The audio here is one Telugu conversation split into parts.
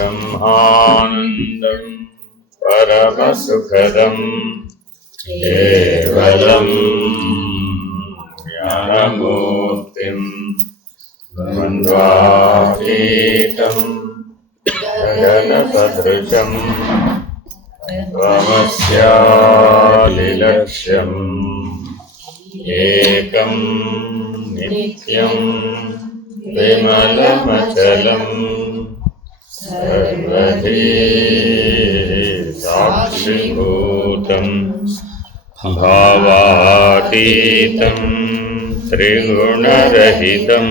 బ్రహ్మానందం పరమసుఖదం కేవలం జ్ఞానమూర్తిం ద్వంద్వాతీతం గగనసదృశం త్వమస్యాదిలక్ష్యం ఏకం నిత్యం విమలమచలం సర్వధీ సాక్షిభూతం భావాతీతం త్రిగుణరహితం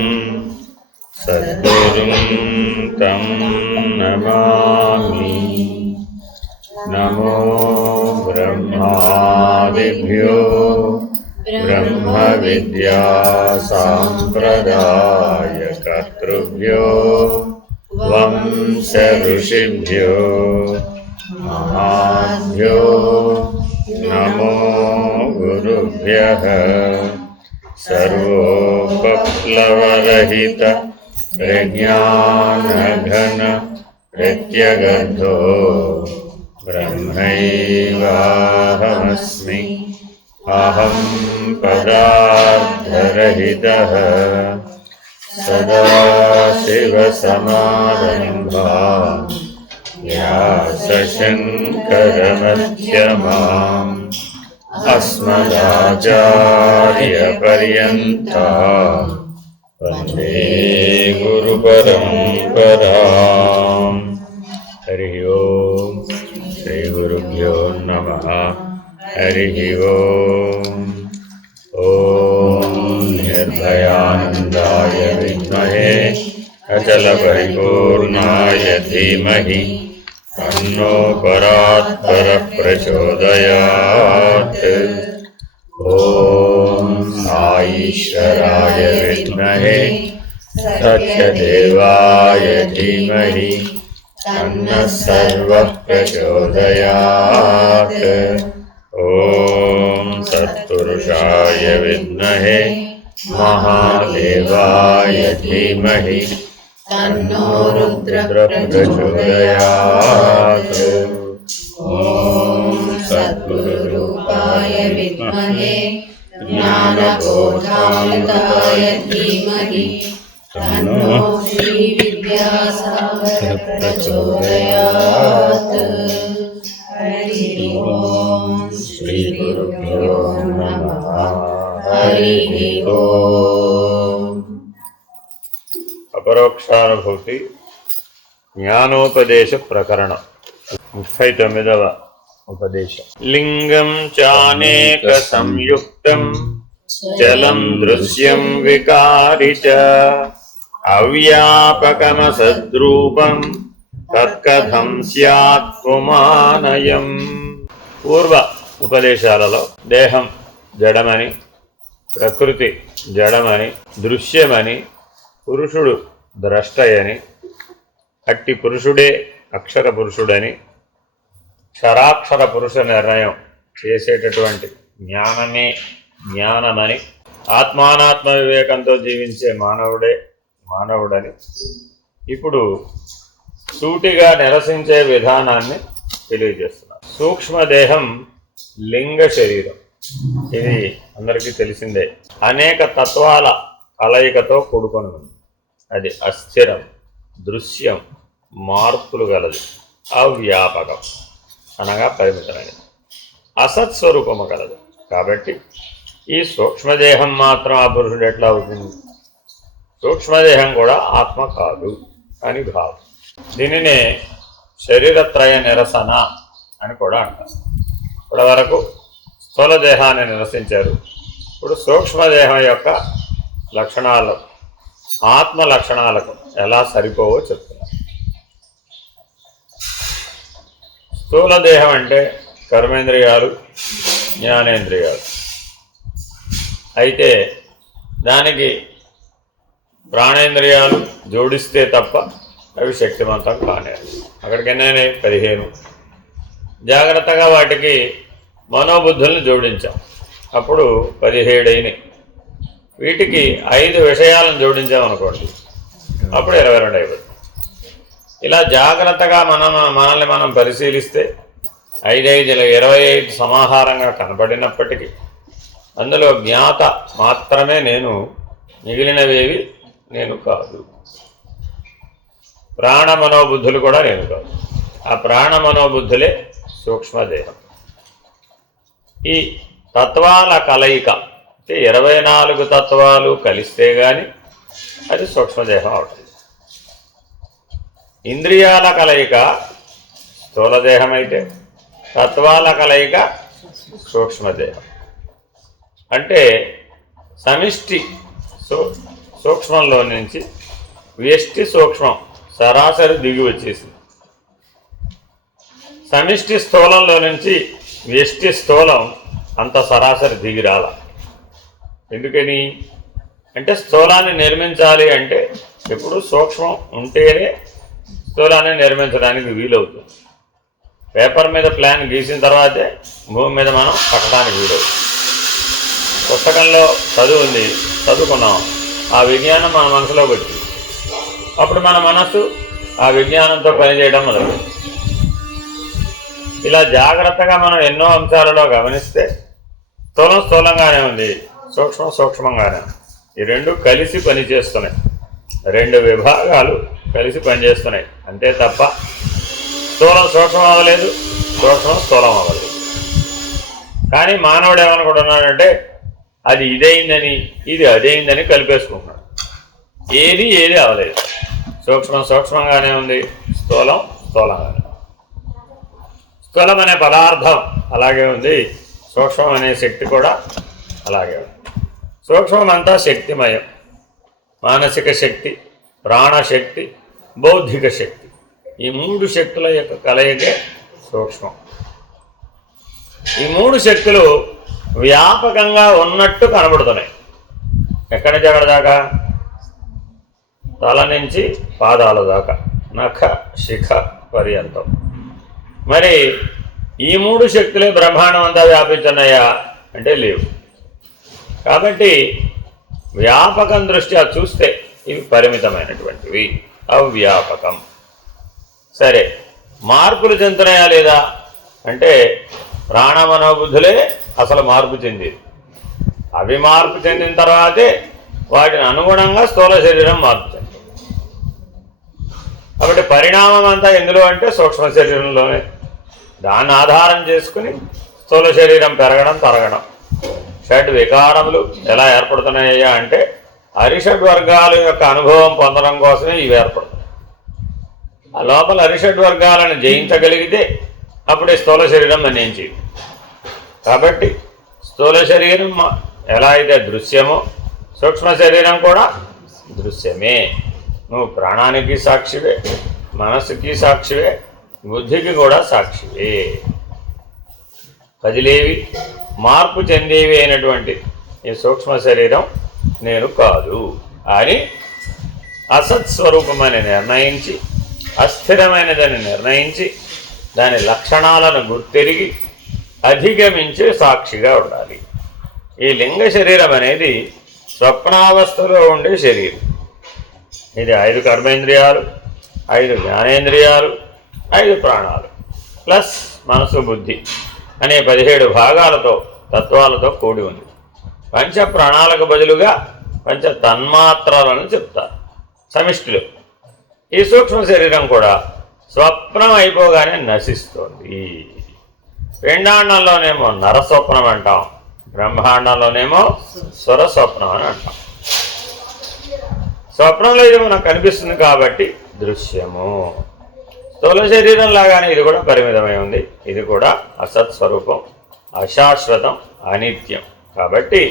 సద్గురుం తం నమామి. నమో బ్రహ్మాదిభ్యో బ్రహ్మ విద్యా సాంప్రదాయకర్తృభ్యో వంశ ఋషిభ్యో మహాభ్యో నమో గురుభ్యః. సర్వోపప్లవరహిత ప్రజ్ఞానఘన ప్రత్యగర్భో బ్రహ్మైవాహమస్మి. అహం పదార్థరహితః సదాశివసమారంభాం వ్యాసశంకరమధ్యమాం అస్మదాచార్యపర్యంతాం వందే గురుపరంపరాం. హరి ఓం శ్రీ గురుభ్యో నమః. హరి ఓం. ఓం నిర్భయానందాయ విద్మహే అచలపరిపూర్ణాయ ధీమహి తన్నో పరాత్పరః ప్రచోదయాత్. ఓం సాయీశ్వరాయ విద్మహే సత్యదేవాయ ధీమహి తన్నః సర్వః ప్రచోదయాత్. ఓం సత్పురుషాయ విద్మహే మహాదేవాయ ధీమహి తన్నో రుద్రః ప్రచోదయాత్. ఓం సద్గురురూపాయ విద్మహే జ్ఞానబోధామృతాయ ధీమహి తన్నో శ్రీ విద్యాసాగరః ప్రచోదయాత్. హరి ఓం. శ్రీ గురుభ్యో నమః. హరి ఓం. అపరోక్షానుభూతి జ్ఞానోపదేశ ప్రకరణం 39వ ఉపదేశం. లింగం చానేక సంయుక్తం చలం దృశ్యం వికారి చ అవ్యాపకమసద్రూపం తత్కథం స్యాత్ పుమానయం. పూర్వ ఉపదేశాలలో దేహం జడమని, ప్రకృతి జడమని, దృశ్యమని, పురుషుడు ద్రష్టయని, అట్టి పురుషుడే అక్షర పురుషుడని, క్షరాక్షర పురుష నిర్ణయం చేసేటటువంటి జ్ఞానమే జ్ఞానమని, ఆత్మానాత్మ వివేకంతో జీవించే మానవుడే మానవుడని ఇప్పుడు సూటిగా నిరసించే విధానాన్ని తెలియజేస్తున్నారు. సూక్ష్మదేహం లింగ శరీరం. ఇది అందరికీ తెలిసిందే. అనేక తత్వాల కలయికతో కూడుకొని ఉంది. అది అస్థిరం, దృశ్యం, మార్పులు గలది, అవ్యాపకం అనగా పరిమితమైనది, అసత్స్వరూపము గలదు. కాబట్టి ఈ సూక్ష్మదేహం మాత్రం ఆ పురుషుడు ఎట్లా అవుతుంది? సూక్ష్మదేహం కూడా ఆత్మ కాదు అని భావం. దీనినే శరీరత్రయ నిరసన అని కూడా అంటారు. ఇప్పటి వరకు స్థూల దేహాన్ని నిరసించారు. ఇప్పుడు సూక్ష్మదేహం యొక్క లక్షణాలు ఆత్మ లక్షణాలకు ఎలా సరిపోవో చెప్తున్నారు. స్థూల దేహం అంటే కర్మేంద్రియాలు, జ్ఞానేంద్రియాలు. అయితే దానికి ప్రాణేంద్రియాలు జోడిస్తే తప్ప అవి శక్తివంతం కాలేదు. అక్కడికి ఎన్నైనా 15. జాగ్రత్తగా వాటికి మనోబుద్ధులను జోడించాం, అప్పుడు 17 అయినాయి. వీటికి 5 విషయాలను జోడించామనుకోండి, అప్పుడు 22 అయిపోతుంది. ఇలా జాగ్రత్తగా మనల్ని మనం పరిశీలిస్తే 5×5 సమాహారంగా కనబడినప్పటికీ అందులో జ్ఞాత మాత్రమే నేను, మిగిలినవేవి నేను కాదు. ప్రాణమనోబుద్ధులు కూడా నేను కాదు. ఆ ప్రాణమనోబుద్ధులే సూక్ష్మదేహం. ఈ తత్వాల కలయిక అంటే 24 తత్వాలు కలిస్తే కానీ అది సూక్ష్మదేహం అవుతుంది. ఇంద్రియాల కలయిక స్థూలదేహం అయితే తత్వాల కలయిక సూక్ష్మదేహం. అంటే సమిష్టి సూక్ష్మంలో నుంచి వ్యష్టి సూక్ష్మం సరాసరి దిగి వచ్చేసింది. సమిష్టి స్థూలంలో నుంచి వ్యష్టి స్థూలం అంత సరాసరి దిగి రాల. ఎందుకని అంటే స్థూలాన్ని నిర్మించాలి అంటే ఎప్పుడు సూక్ష్మం ఉంటేనే స్థూలాన్ని నిర్మించడానికి వీలవుతుంది. పేపర్ మీద ప్లాన్ గీసిన తర్వాతే భూమి మీద మనం కట్టడానికి వీలవుతుంది. పుస్తకంలో చదువు ఉంది, చదువుకున్నాం, ఆ విజ్ఞానం మన మనసులోకి వచ్చింది. అప్పుడు మన మనస్సు ఆ విజ్ఞానంతో పనిచేయడం మొదలు. ఇలా జాగ్రత్తగా మనం ఎన్నో అంశాలలో గమనిస్తే స్థూలం స్థూలంగానే ఉంది, సూక్ష్మం సూక్ష్మంగానే. ఈ రెండు కలిసి పనిచేస్తున్నాయి. 2 విభాగాలు కలిసి పనిచేస్తున్నాయి అంతే తప్ప స్థూలం సూక్ష్మం అవ్వలేదు, సూక్ష్మం స్థూలం అవ్వలేదు. కానీ మానవుడు ఏమనుకుంటున్నాడంటే అది ఇదైందని ఇది అదైందని కలిపేసుకుంటున్నాడు. ఏది అవ్వలేదు. సూక్ష్మం సూక్ష్మంగానే ఉంది, స్థూలం స్థూలంగానే. స్థూలం అనే పదార్థం అలాగే ఉంది, సూక్ష్మం అనే శక్తి కూడా అలాగే ఉంది. సూక్ష్మం అంతా శక్తిమయం. మానసిక శక్తి, ప్రాణశక్తి, బౌద్ధిక శక్తి, ఈ 3 శక్తుల యొక్క కలయికే సూక్ష్మం. ఈ 3 శక్తులు వ్యాపకంగా ఉన్నట్టు కనబడుతున్నాయి. ఎక్కడి నుంచి ఎక్కడి దాకా? తల నుంచి పాదాల దాకా, నఖ శిఖ పర్యంతం. మరి ఈ 3 శక్తులే బ్రహ్మాండం అంతా వ్యాపించున్నాయా అంటే లేవు. కాబట్టి వ్యాపకం దృష్ట్యా చూస్తే ఇవి పరిమితమైనటువంటివి, అవ్యాపకం. సరే, మార్పులు చెందుతున్నాయా లేదా అంటే ప్రాణమనోబుద్ధులే అసలు మార్పు చెందేది. అవి మార్పు చెందిన తర్వాతే వాటిని అనుగుణంగా స్థూల శరీరం మార్పు చెందుతుంది. కాబట్టి పరిణామం అంతా ఎందులో అంటే సూక్ష్మ శరీరంలోనే. దాన్ని ఆధారం చేసుకుని స్థూల శరీరం పెరగడం తరగడం. షడ్ వికారములు ఎలా ఏర్పడుతున్నాయా అంటే అరిషడ్ వర్గాల యొక్క అనుభవం పొందడం కోసమే ఇవి ఏర్పడుతున్నాయి. ఆ లోపల అరిషడ్ వర్గాలను జయించగలిగితే అప్పుడే స్థూల శరీరం మన్నించి. కాబట్టి స్థూల శరీరం ఎలా అయితే దృశ్యమో సూక్ష్మ శరీరం కూడా దృశ్యమే. నువ్వు ప్రాణానికి సాక్షివే, మనస్సుకి సాక్షివే, బుద్ధికి కూడా సాక్షివే. కదిలేవి, మార్పు చెందేవి అయినటువంటి ఈ సూక్ష్మ శరీరం నేను కాదు అని అసత్స్వరూపమని నిర్ణయించి, అస్థిరమైనదని నిర్ణయించి, దాని లక్షణాలను గుర్తెరిగి అధిగమించే సాక్షిగా ఉండాలి. ఈ లింగ శరీరం అనేది స్వప్నావస్థలో ఉండే శరీరం. ఇది 5 కర్మేంద్రియాలు, 5 జ్ఞానేంద్రియాలు, 5 ప్రాణాలు ప్లస్ మనసు బుద్ధి అనే 17 భాగాలతో తత్వాలతో కూడి ఉంది. పంచ ప్రాణాలకు బదులుగా పంచ తన్మాత్రలను చెప్తారు సమిష్టిలో. ఈ సూక్ష్మ శరీరం కూడా స్వప్నం అయిపోగానే నశిస్తోంది. పిండాండంలోనేమో నరస్వప్నం అంటాం, బ్రహ్మాండంలోనేమో స్వరస్వప్నం అని అంటాం. స్వప్నంలో ఇది మనకు కనిపిస్తుంది కాబట్టి దృశ్యము. స్థూల శరీరం లాగానే ఇది కూడా పరిమితమై ఉంది. ఇది కూడా అసత్స్వరూపం, అశాశ్వతం, అనిత్యం. కాబట్టి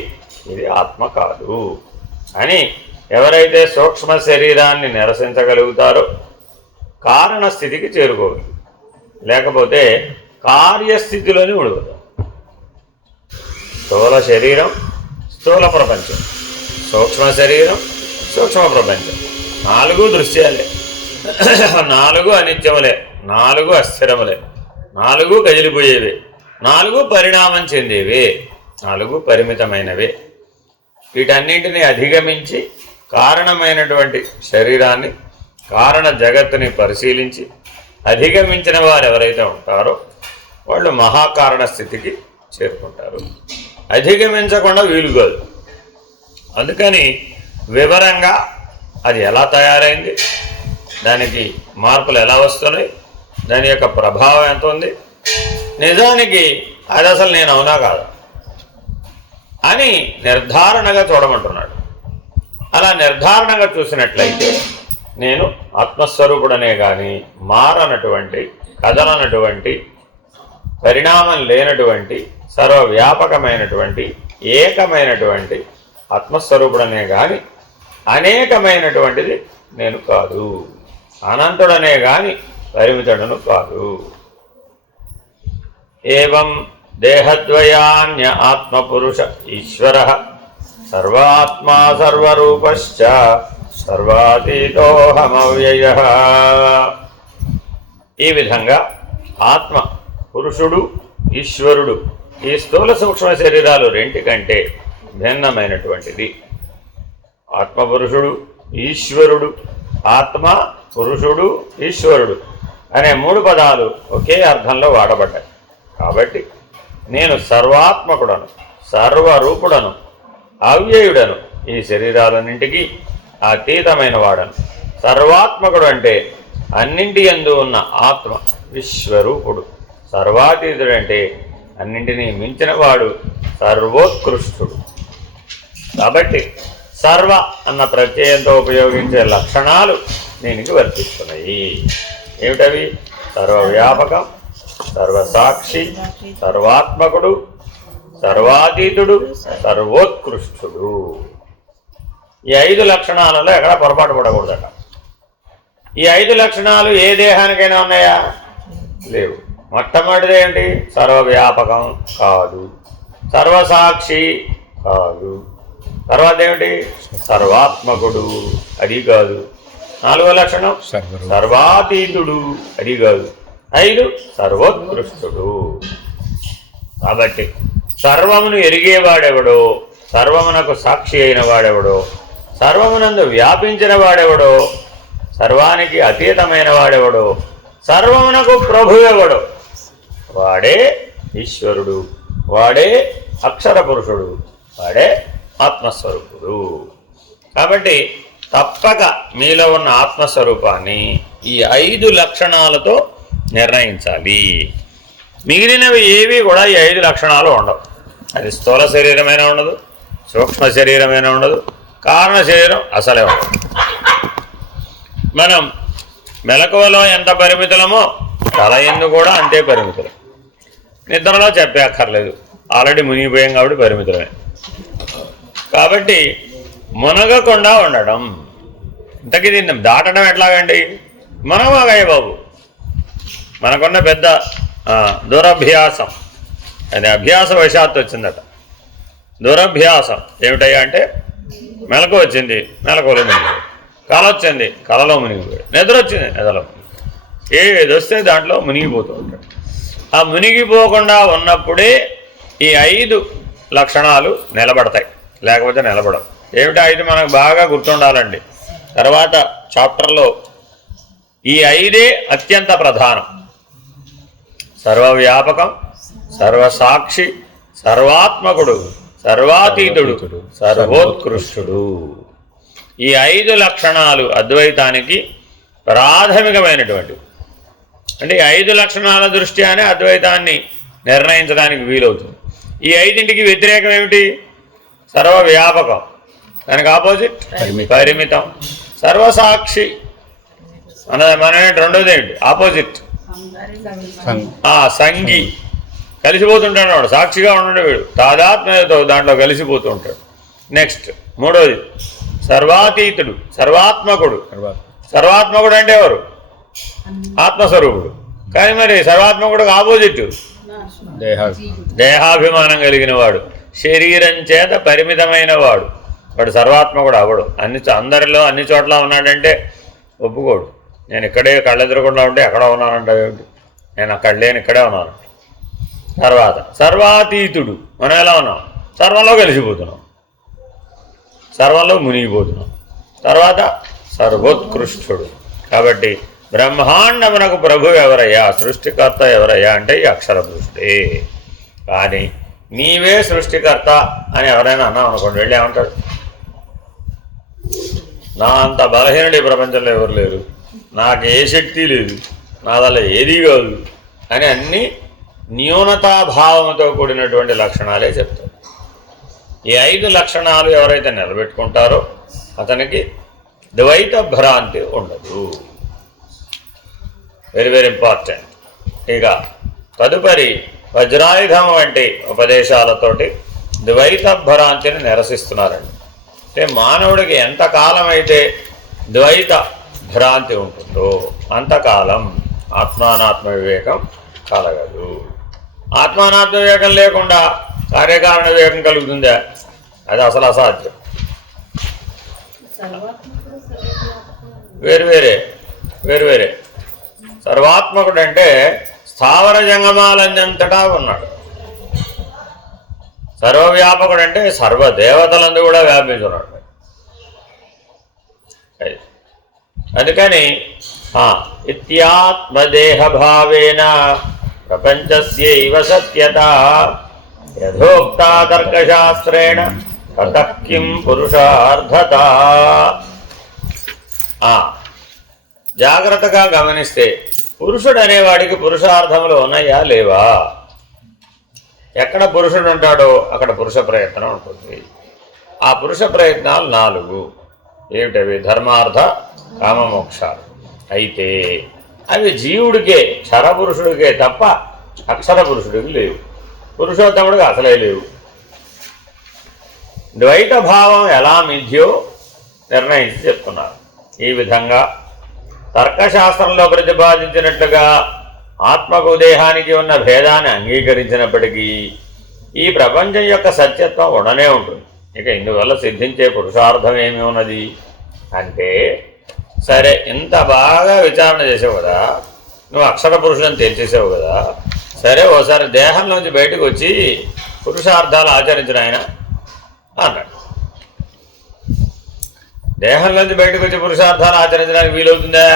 ఇది ఆత్మ కాదు అని ఎవరైతే సూక్ష్మ శరీరాన్ని నిరసించగలుగుతారో కారణస్థితికి చేరుకోగలరు. లేకపోతే కార్యస్థితిలోనే ఉండిపోతాం. స్థూల శరీరం స్థూల ప్రపంచం, సూక్ష్మ శరీరం సూక్ష్మ ప్రపంచం. 4 దృశ్యాలే, 4 అనిత్యములే, 4 అస్థిరములే, 4 కదిలిపోయేవే, 4 పరిణామం చెందేవే, 4 పరిమితమైనవే. వీటన్నింటినీ అధిగమించి కారణమైనటువంటి శరీరాన్ని కారణ జగత్తుని పరిశీలించి అధిగమించిన వారు ఎవరైతే ఉంటారో వాళ్ళు మహాకారణ స్థితికి చేరుకుంటారు. అధిగమించకుండా వీలు కాదు. అందుకని వివరంగా అది ఎలా తయారైంది, దానికి మార్పులు ఎలా వస్తున్నాయి, దాని యొక్క ప్రభావం ఎంత ఉంది, నిజానికి అది అసలు నేను అవునా కాదా అని నిర్ధారణగా చూడమంటున్నాడు. అలా నిర్ధారణగా చూసినట్లయితే నేను ఆత్మస్వరూపుడనే కానీ మారనటువంటి, కదలనటువంటి, పరిణామం లేనటువంటి, సర్వవ్యాపకమైనటువంటి, ఏకమైనటువంటి ఆత్మస్వరూపుడనే కానీ అనేకమైనటువంటిది నేను కాదు, అనంతుడనే కానీ పరిమితుడను కాదు. ఏవం దేహద్వయాన్య ఆత్మపురుష ఈశ్వర సర్వాత్మా సర్వరూపశ్చ సర్వాతీతోహమవ్యయ. ఈ విధంగా ఆత్మ, పురుషుడు, ఈశ్వరుడు ఈ స్థూల సూక్ష్మ శరీరాలు రెంటికంటే భిన్నమైనటువంటిది. ఆత్మపురుషుడు, ఈశ్వరుడు, ఆత్మ, పురుషుడు, ఈశ్వరుడు అనే 3 పదాలు ఒకే అర్థంలో వాడబడ్డాయి. కాబట్టి నేను సర్వాత్మకుడను, సర్వరూపుడను, అవ్యయుడను, ఈ శరీరాలన్నింటికీ అతీతమైన వాడను. సర్వాత్మకుడు అంటే అన్నింటి యందు ఉన్న ఆత్మ, విశ్వరూపుడు. సర్వాతీతుడు అంటే అన్నింటినీ మించినవాడు, సర్వోత్కృష్టుడు. కాబట్టి సర్వ అన్న ప్రత్యయంతో ఉపయోగించే లక్షణాలు దీనికి వర్తిస్తున్నాయి. ఏమిటవి? సర్వవ్యాపకం, సర్వసాక్షి, సర్వాత్మకుడు, సర్వాతీతుడు, సర్వోత్కృష్టుడు. ఈ 5 లక్షణాలలో ఎక్కడ పొరపాటు పడకూడదట. ఈ 5 లక్షణాలు ఏ దేహానికైనా ఉన్నాయా? లేవు. మొట్టమొదటిది ఏంటి? సర్వవ్యాపకం కాదు, సర్వసాక్షి కాదు, తర్వాత ఏమిటి? సర్వాత్మకుడు, అది కాదు. 4వ లక్షణం సర్వాతీతుడు, అది కాదు. 5 సర్వోత్కృష్టుడు. కాబట్టి సర్వమును ఎరిగేవాడెవడో, సర్వమునకు సాక్షి అయిన వాడెవడో, సర్వమునందు వ్యాపించిన వాడెవడో, సర్వానికి అతీతమైన వాడెవడో, సర్వమునకు ప్రభువెవడో వాడే ఈశ్వరుడు, వాడే అక్షర పురుషుడు, వాడే ఆత్మస్వరూపుడు. కాబట్టి తప్పక మీలో ఉన్న ఆత్మస్వరూపాన్ని ఈ 5 లక్షణాలతో నిర్ణయించాలి. మిగిలినవి ఏవి కూడా ఈ 5 లక్షణాలు ఉండవు. అది స్థూల శరీరమైనా ఉండదు, సూక్ష్మ శరీరమైనా ఉండదు, కారణ శరీరం అసలే ఉండదు. మనం మెలకువలో ఎంత పరిమితులమో తల ఎందు కూడా అంతే పరిమితులు. నిద్రలో చెప్పక్కర్లేదు, ఆల్రెడీ మునిగిపోయాం కాబట్టి పరిమితులమే. కాబట్టి మునగకుండా ఉండడం, ఇంతకీ దీన్ని దాటడం ఎట్లాగండి? మనమాగాయ బాబు, మనకున్న పెద్ద దురభ్యాసం, అది అభ్యాస వశాత్తు వచ్చిందట. దురభ్యాసం ఏమిటయ్యా అంటే, మెలకు వచ్చింది, మెలకువలో మునిగిపోయాడు, కళ వచ్చింది, కళలో మునిగిపోయాడు, నిద్ర వచ్చింది, నిద్రలో ఏది వస్తే దాంట్లో మునిగిపోతూ ఉంటాడు. ఆ మునిగిపోకుండా ఉన్నప్పుడే ఈ 5 లక్షణాలు నిలబడతాయి, లేకపోతే నిలబడవు. ఏమిటి 5 మనకు బాగా గుర్తుండాలండి. తర్వాత చాప్టర్లో ఈ 5 అత్యంత ప్రధానం. సర్వవ్యాపకం, సర్వసాక్షి, సర్వాత్మకుడు, సర్వాతీతుడు, సర్వోత్కృష్టుడు. ఈ 5 లక్షణాలు అద్వైతానికి ప్రాథమికమైనటువంటివి. అంటే ఈ 5 లక్షణాల దృష్ట్యానే అద్వైతాన్ని నిర్ణయించడానికి వీలవుతుంది. ఈ 5ంటికి వ్యతిరేకం ఏమిటి? సర్వవ్యాపకం, దానికి ఆపోజిట్ పరిమితం. సర్వసాక్షి మనమేంటి? రెండోది ఏంటి? ఆపోజిట్ సంగి, కలిసిపోతుంటాడు వాడు, సాక్షిగా ఉండే వీడు తాదాత్మ్యతో దాంట్లో కలిసిపోతూ ఉంటాడు. నెక్స్ట్ 3వది సర్వాతీతుడు, సర్వాత్మకుడు. సర్వాత్మకుడు అంటే ఎవరు? ఆత్మస్వరూపుడు. కానీ మరి సర్వాత్మకుడికి ఆపోజిట్ దేహాభిమానం కలిగిన వాడు, శరీరం చేత పరిమితమైన వాడు, వాడు సర్వాత్మకుడు అవడు. అందరిలో అన్ని చోట్ల ఉన్నాడంటే ఒప్పుకోడు. నేను ఇక్కడే కళ్ళెదురకుండా ఉంటే ఎక్కడ ఉన్నానంటే ఏమిటి? నేను అక్కడ లేని ఇక్కడే ఉన్నాను. తర్వాత సర్వాతీతుడు, మనం ఎలా ఉన్నాం? సర్వంలో కలిసిపోతున్నాం, సర్వంలో మునిగిపోతున్నాం. తర్వాత సర్వోత్కృష్టుడు, కాబట్టి బ్రహ్మాండమునకు ప్రభు ఎవరయ్యా, సృష్టికర్త ఎవరయ్యా అంటే ఈ అక్షర పురుషుడే. కానీ నీవే సృష్టికర్త అని ఎవరైనా అన్నాం అనుకోండి, వెళ్ళి ఏమంటాడు, నా అంత బలహీనుడు ఈ ప్రపంచంలో ఎవరు లేరు, నాకు ఏ శక్తి లేదు, నాదల్ల ఏదీ కాదు అని అన్ని న్యూనతాభావంతో కూడినటువంటి లక్షణాలే చెప్తారు. ఈ 5 లక్షణాలు ఎవరైతే నిలబెట్టుకుంటారో అతనికి ద్వైత భ్రాంతి ఉండదు. Very very important. ఇక తదుపరి వజ్రాయుధం వంటి ఉపదేశాలతోటి ద్వైత భ్రాంతిని నిరసిస్తున్నారండి. అంటే మానవుడికి ఎంతకాలం అయితే ద్వైత భ్రాంతి ఉంటుందో అంతకాలం ఆత్మానాత్మ వివేకం కలగదు. ఆత్మానాత్మ వివేకం లేకుండా కార్యకారణ వివేకం కలుగుతుందా? అది అసలు అసాధ్యం. వేరువేరే వేరువేరే. సర్వాత్మకుడు అంటే స్థావర జంగమాలంతటా ఉన్నాడు. సర్వవ్యాపకుడు అంటే సర్వదేవతలందు కూడా వ్యాపించున్నాడు. అందుకని ఇత్యాత్మదేహభావేన ప్రపంచస్యైవ సత్యత యథోక్తా తర్కశాస్త్రేణ తతః కిం పురుషార్థత. జాగ్రత్తగా గమనిస్తే పురుషుడు అనేవాడికి పురుషార్థములు ఉన్నాయా లేవా? ఎక్కడ పురుషుడు ఉంటాడో అక్కడ పురుష ప్రయత్నం ఉంటుంది. ఆ పురుష ప్రయత్నాలు 4. ఏమిటవి? ధర్మార్థ కామమోక్షాలు. అయితే అవి జీవుడికే, క్షరపురుషుడికే తప్ప అక్షర పురుషుడికి లేవు, పురుషోత్తముడికి అసలే లేవు. ద్వైత భావం ఎలా మిథ్యో నిర్ణయించి చెప్తున్నారు. ఈ విధంగా తర్కశాస్త్రంలో ప్రతిపాదించినట్లుగా ఆత్మకు దేహానికి ఉన్న భేదాన్ని అంగీకరించినప్పటికీ ఈ ప్రపంచం యొక్క సత్యత్వం ఉండనే ఉంటుంది. ఇక ఇందువల్ల సిద్ధించే పురుషార్థం ఏమి ఉన్నది అంటే, సరే ఇంత బాగా విచారణ చేసావు కదా, నువ్వు అక్షర పురుషులను తెలిసేసావు కదా, సరే ఓసారి దేహంలోంచి బయటకు వచ్చి పురుషార్థాలు ఆచరించిన ఆయన అన్నాడు. దేహంలోంచి బయటకు వచ్చి పురుషార్థాలు ఆచరించడానికి వీలవుతుందా?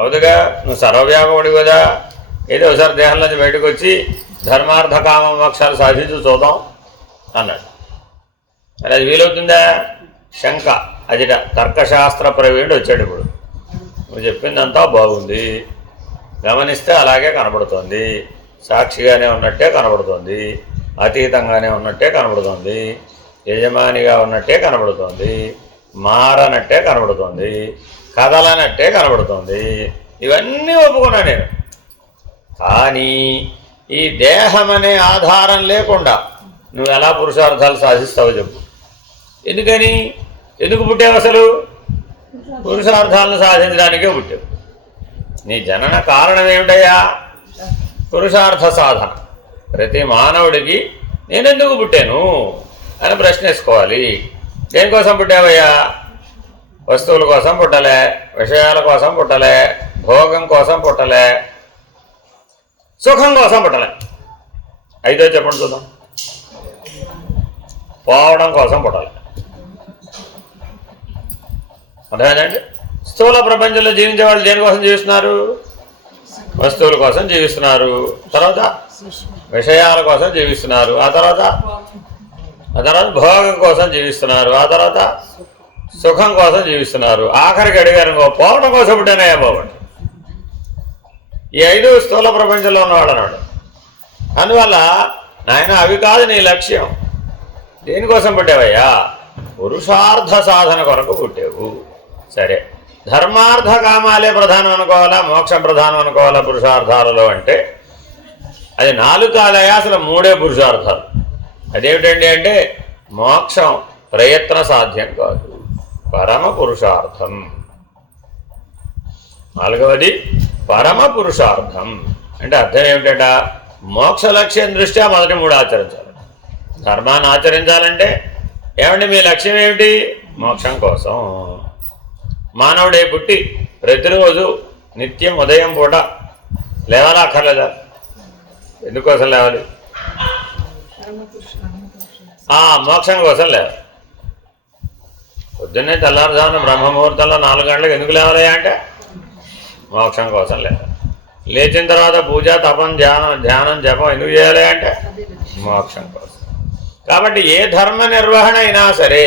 అవుతుగా, నువ్వు సర్వవ్యాపకుడు కదా, ఏదో ఒకసారి దేహంలోంచి బయటకు వచ్చి ధర్మార్థ కామ మోక్షాలు సాధించు చూద్దాం అన్నాడు. మరి అది వీలవుతుందా? శంక. అదిట తర్కశాస్త్ర ప్రవీణుడు వచ్చాడు. ఇప్పుడు నువ్వు చెప్పిందంతా బాగుంది, గమనిస్తే అలాగే కనబడుతోంది, సాక్షిగానే ఉన్నట్టే కనబడుతోంది, అతీతంగానే ఉన్నట్టే కనబడుతోంది, యజమానిగా ఉన్నట్టే కనబడుతోంది, మారనట్టే కనబడుతోంది, కదలనట్టే కనబడుతోంది. ఇవన్నీ ఒప్పుకున్నా నేను. కానీ ఈ దేహం అనే ఆధారం లేకుండా నువ్వు ఎలా పురుషార్థాలు సాధిస్తావో చెప్పు. ఎందుకని? ఎందుకు పుట్టావు అసలు? పురుషార్థాలను సాధించడానికే పుట్టావు. నీ జనన కారణం ఏమిటయ్యా? పురుషార్థ సాధన. ప్రతి మానవుడికి నేనెందుకు పుట్టాను అని ప్రశ్న వేసుకోవాలి. దేనికోసం పుట్టావయ్యా? వస్తువుల కోసం పుట్టలే, విషయాల కోసం పుట్టలే, భోగం కోసం పుట్టలే, సుఖం కోసం పుట్టలే. అయితే చెప్పండి చూద్దాం. పోవడం కోసం పుట్టలే. అర్థమైందండి? స్థూల ప్రపంచంలో జీవించే వాళ్ళు దేనికోసం జీవిస్తున్నారు? వస్తువుల కోసం జీవిస్తున్నారు. తర్వాత విషయాల కోసం జీవిస్తున్నారు. ఆ తర్వాత భోగం కోసం జీవిస్తున్నారు. ఆ తర్వాత సుఖం కోసం జీవిస్తున్నారు. ఆఖరికి అడిగారు, పోవడం కోసం పుట్టానయ్యా బాబు. ఈ 5 స్థూల ప్రపంచంలో ఉన్నవాడు అన్నాడు. అందువల్ల నాయన అవి కాదు నీ లక్ష్యం. దేనికోసం పుట్టావయ్యా? పురుషార్థ సాధన కొరకు పుట్టావు. సరే, ధర్మార్థ కామాలే ప్రధానం అనుకోవాలా, మోక్షం ప్రధానం అనుకోవాలా పురుషార్థాలలో అంటే అది 4 కాదయ్యా, అసలు 3 పురుషార్థాలు. అదేమిటండి అంటే మోక్షం ప్రయత్న సాధ్యం కాదు, పరమ పురుషార్థం. 4వది పరమ పురుషార్థం. అంటే అర్థం ఏమిటంట? మోక్ష లక్ష్యం దృష్ట్యా మొదటి 3 ఆచరించాలి. ధర్మాన్ని ఆచరించాలంటే ఏమంటే మీ లక్ష్యం ఏమిటి? మోక్షం కోసం. మానవుడే పుట్టి ప్రతిరోజు నిత్యం ఉదయం పూట లేవాలా అక్కర్లేదా? ఎందుకోసం లేవాలి? మోక్షం కోసం లేవాలి. పొద్దున్నే తెల్లారుజామున బ్రహ్మముహూర్తంలో 4 గంటలకు ఎందుకు లేవాలి అంటే మోక్షం కోసం లేదా. లేచిన తర్వాత పూజ తపం ధ్యానం జపం ఎందుకు చేయాలి అంటే మోక్షం కోసం. కాబట్టి ఏ ధర్మ నిర్వహణ అయినా సరే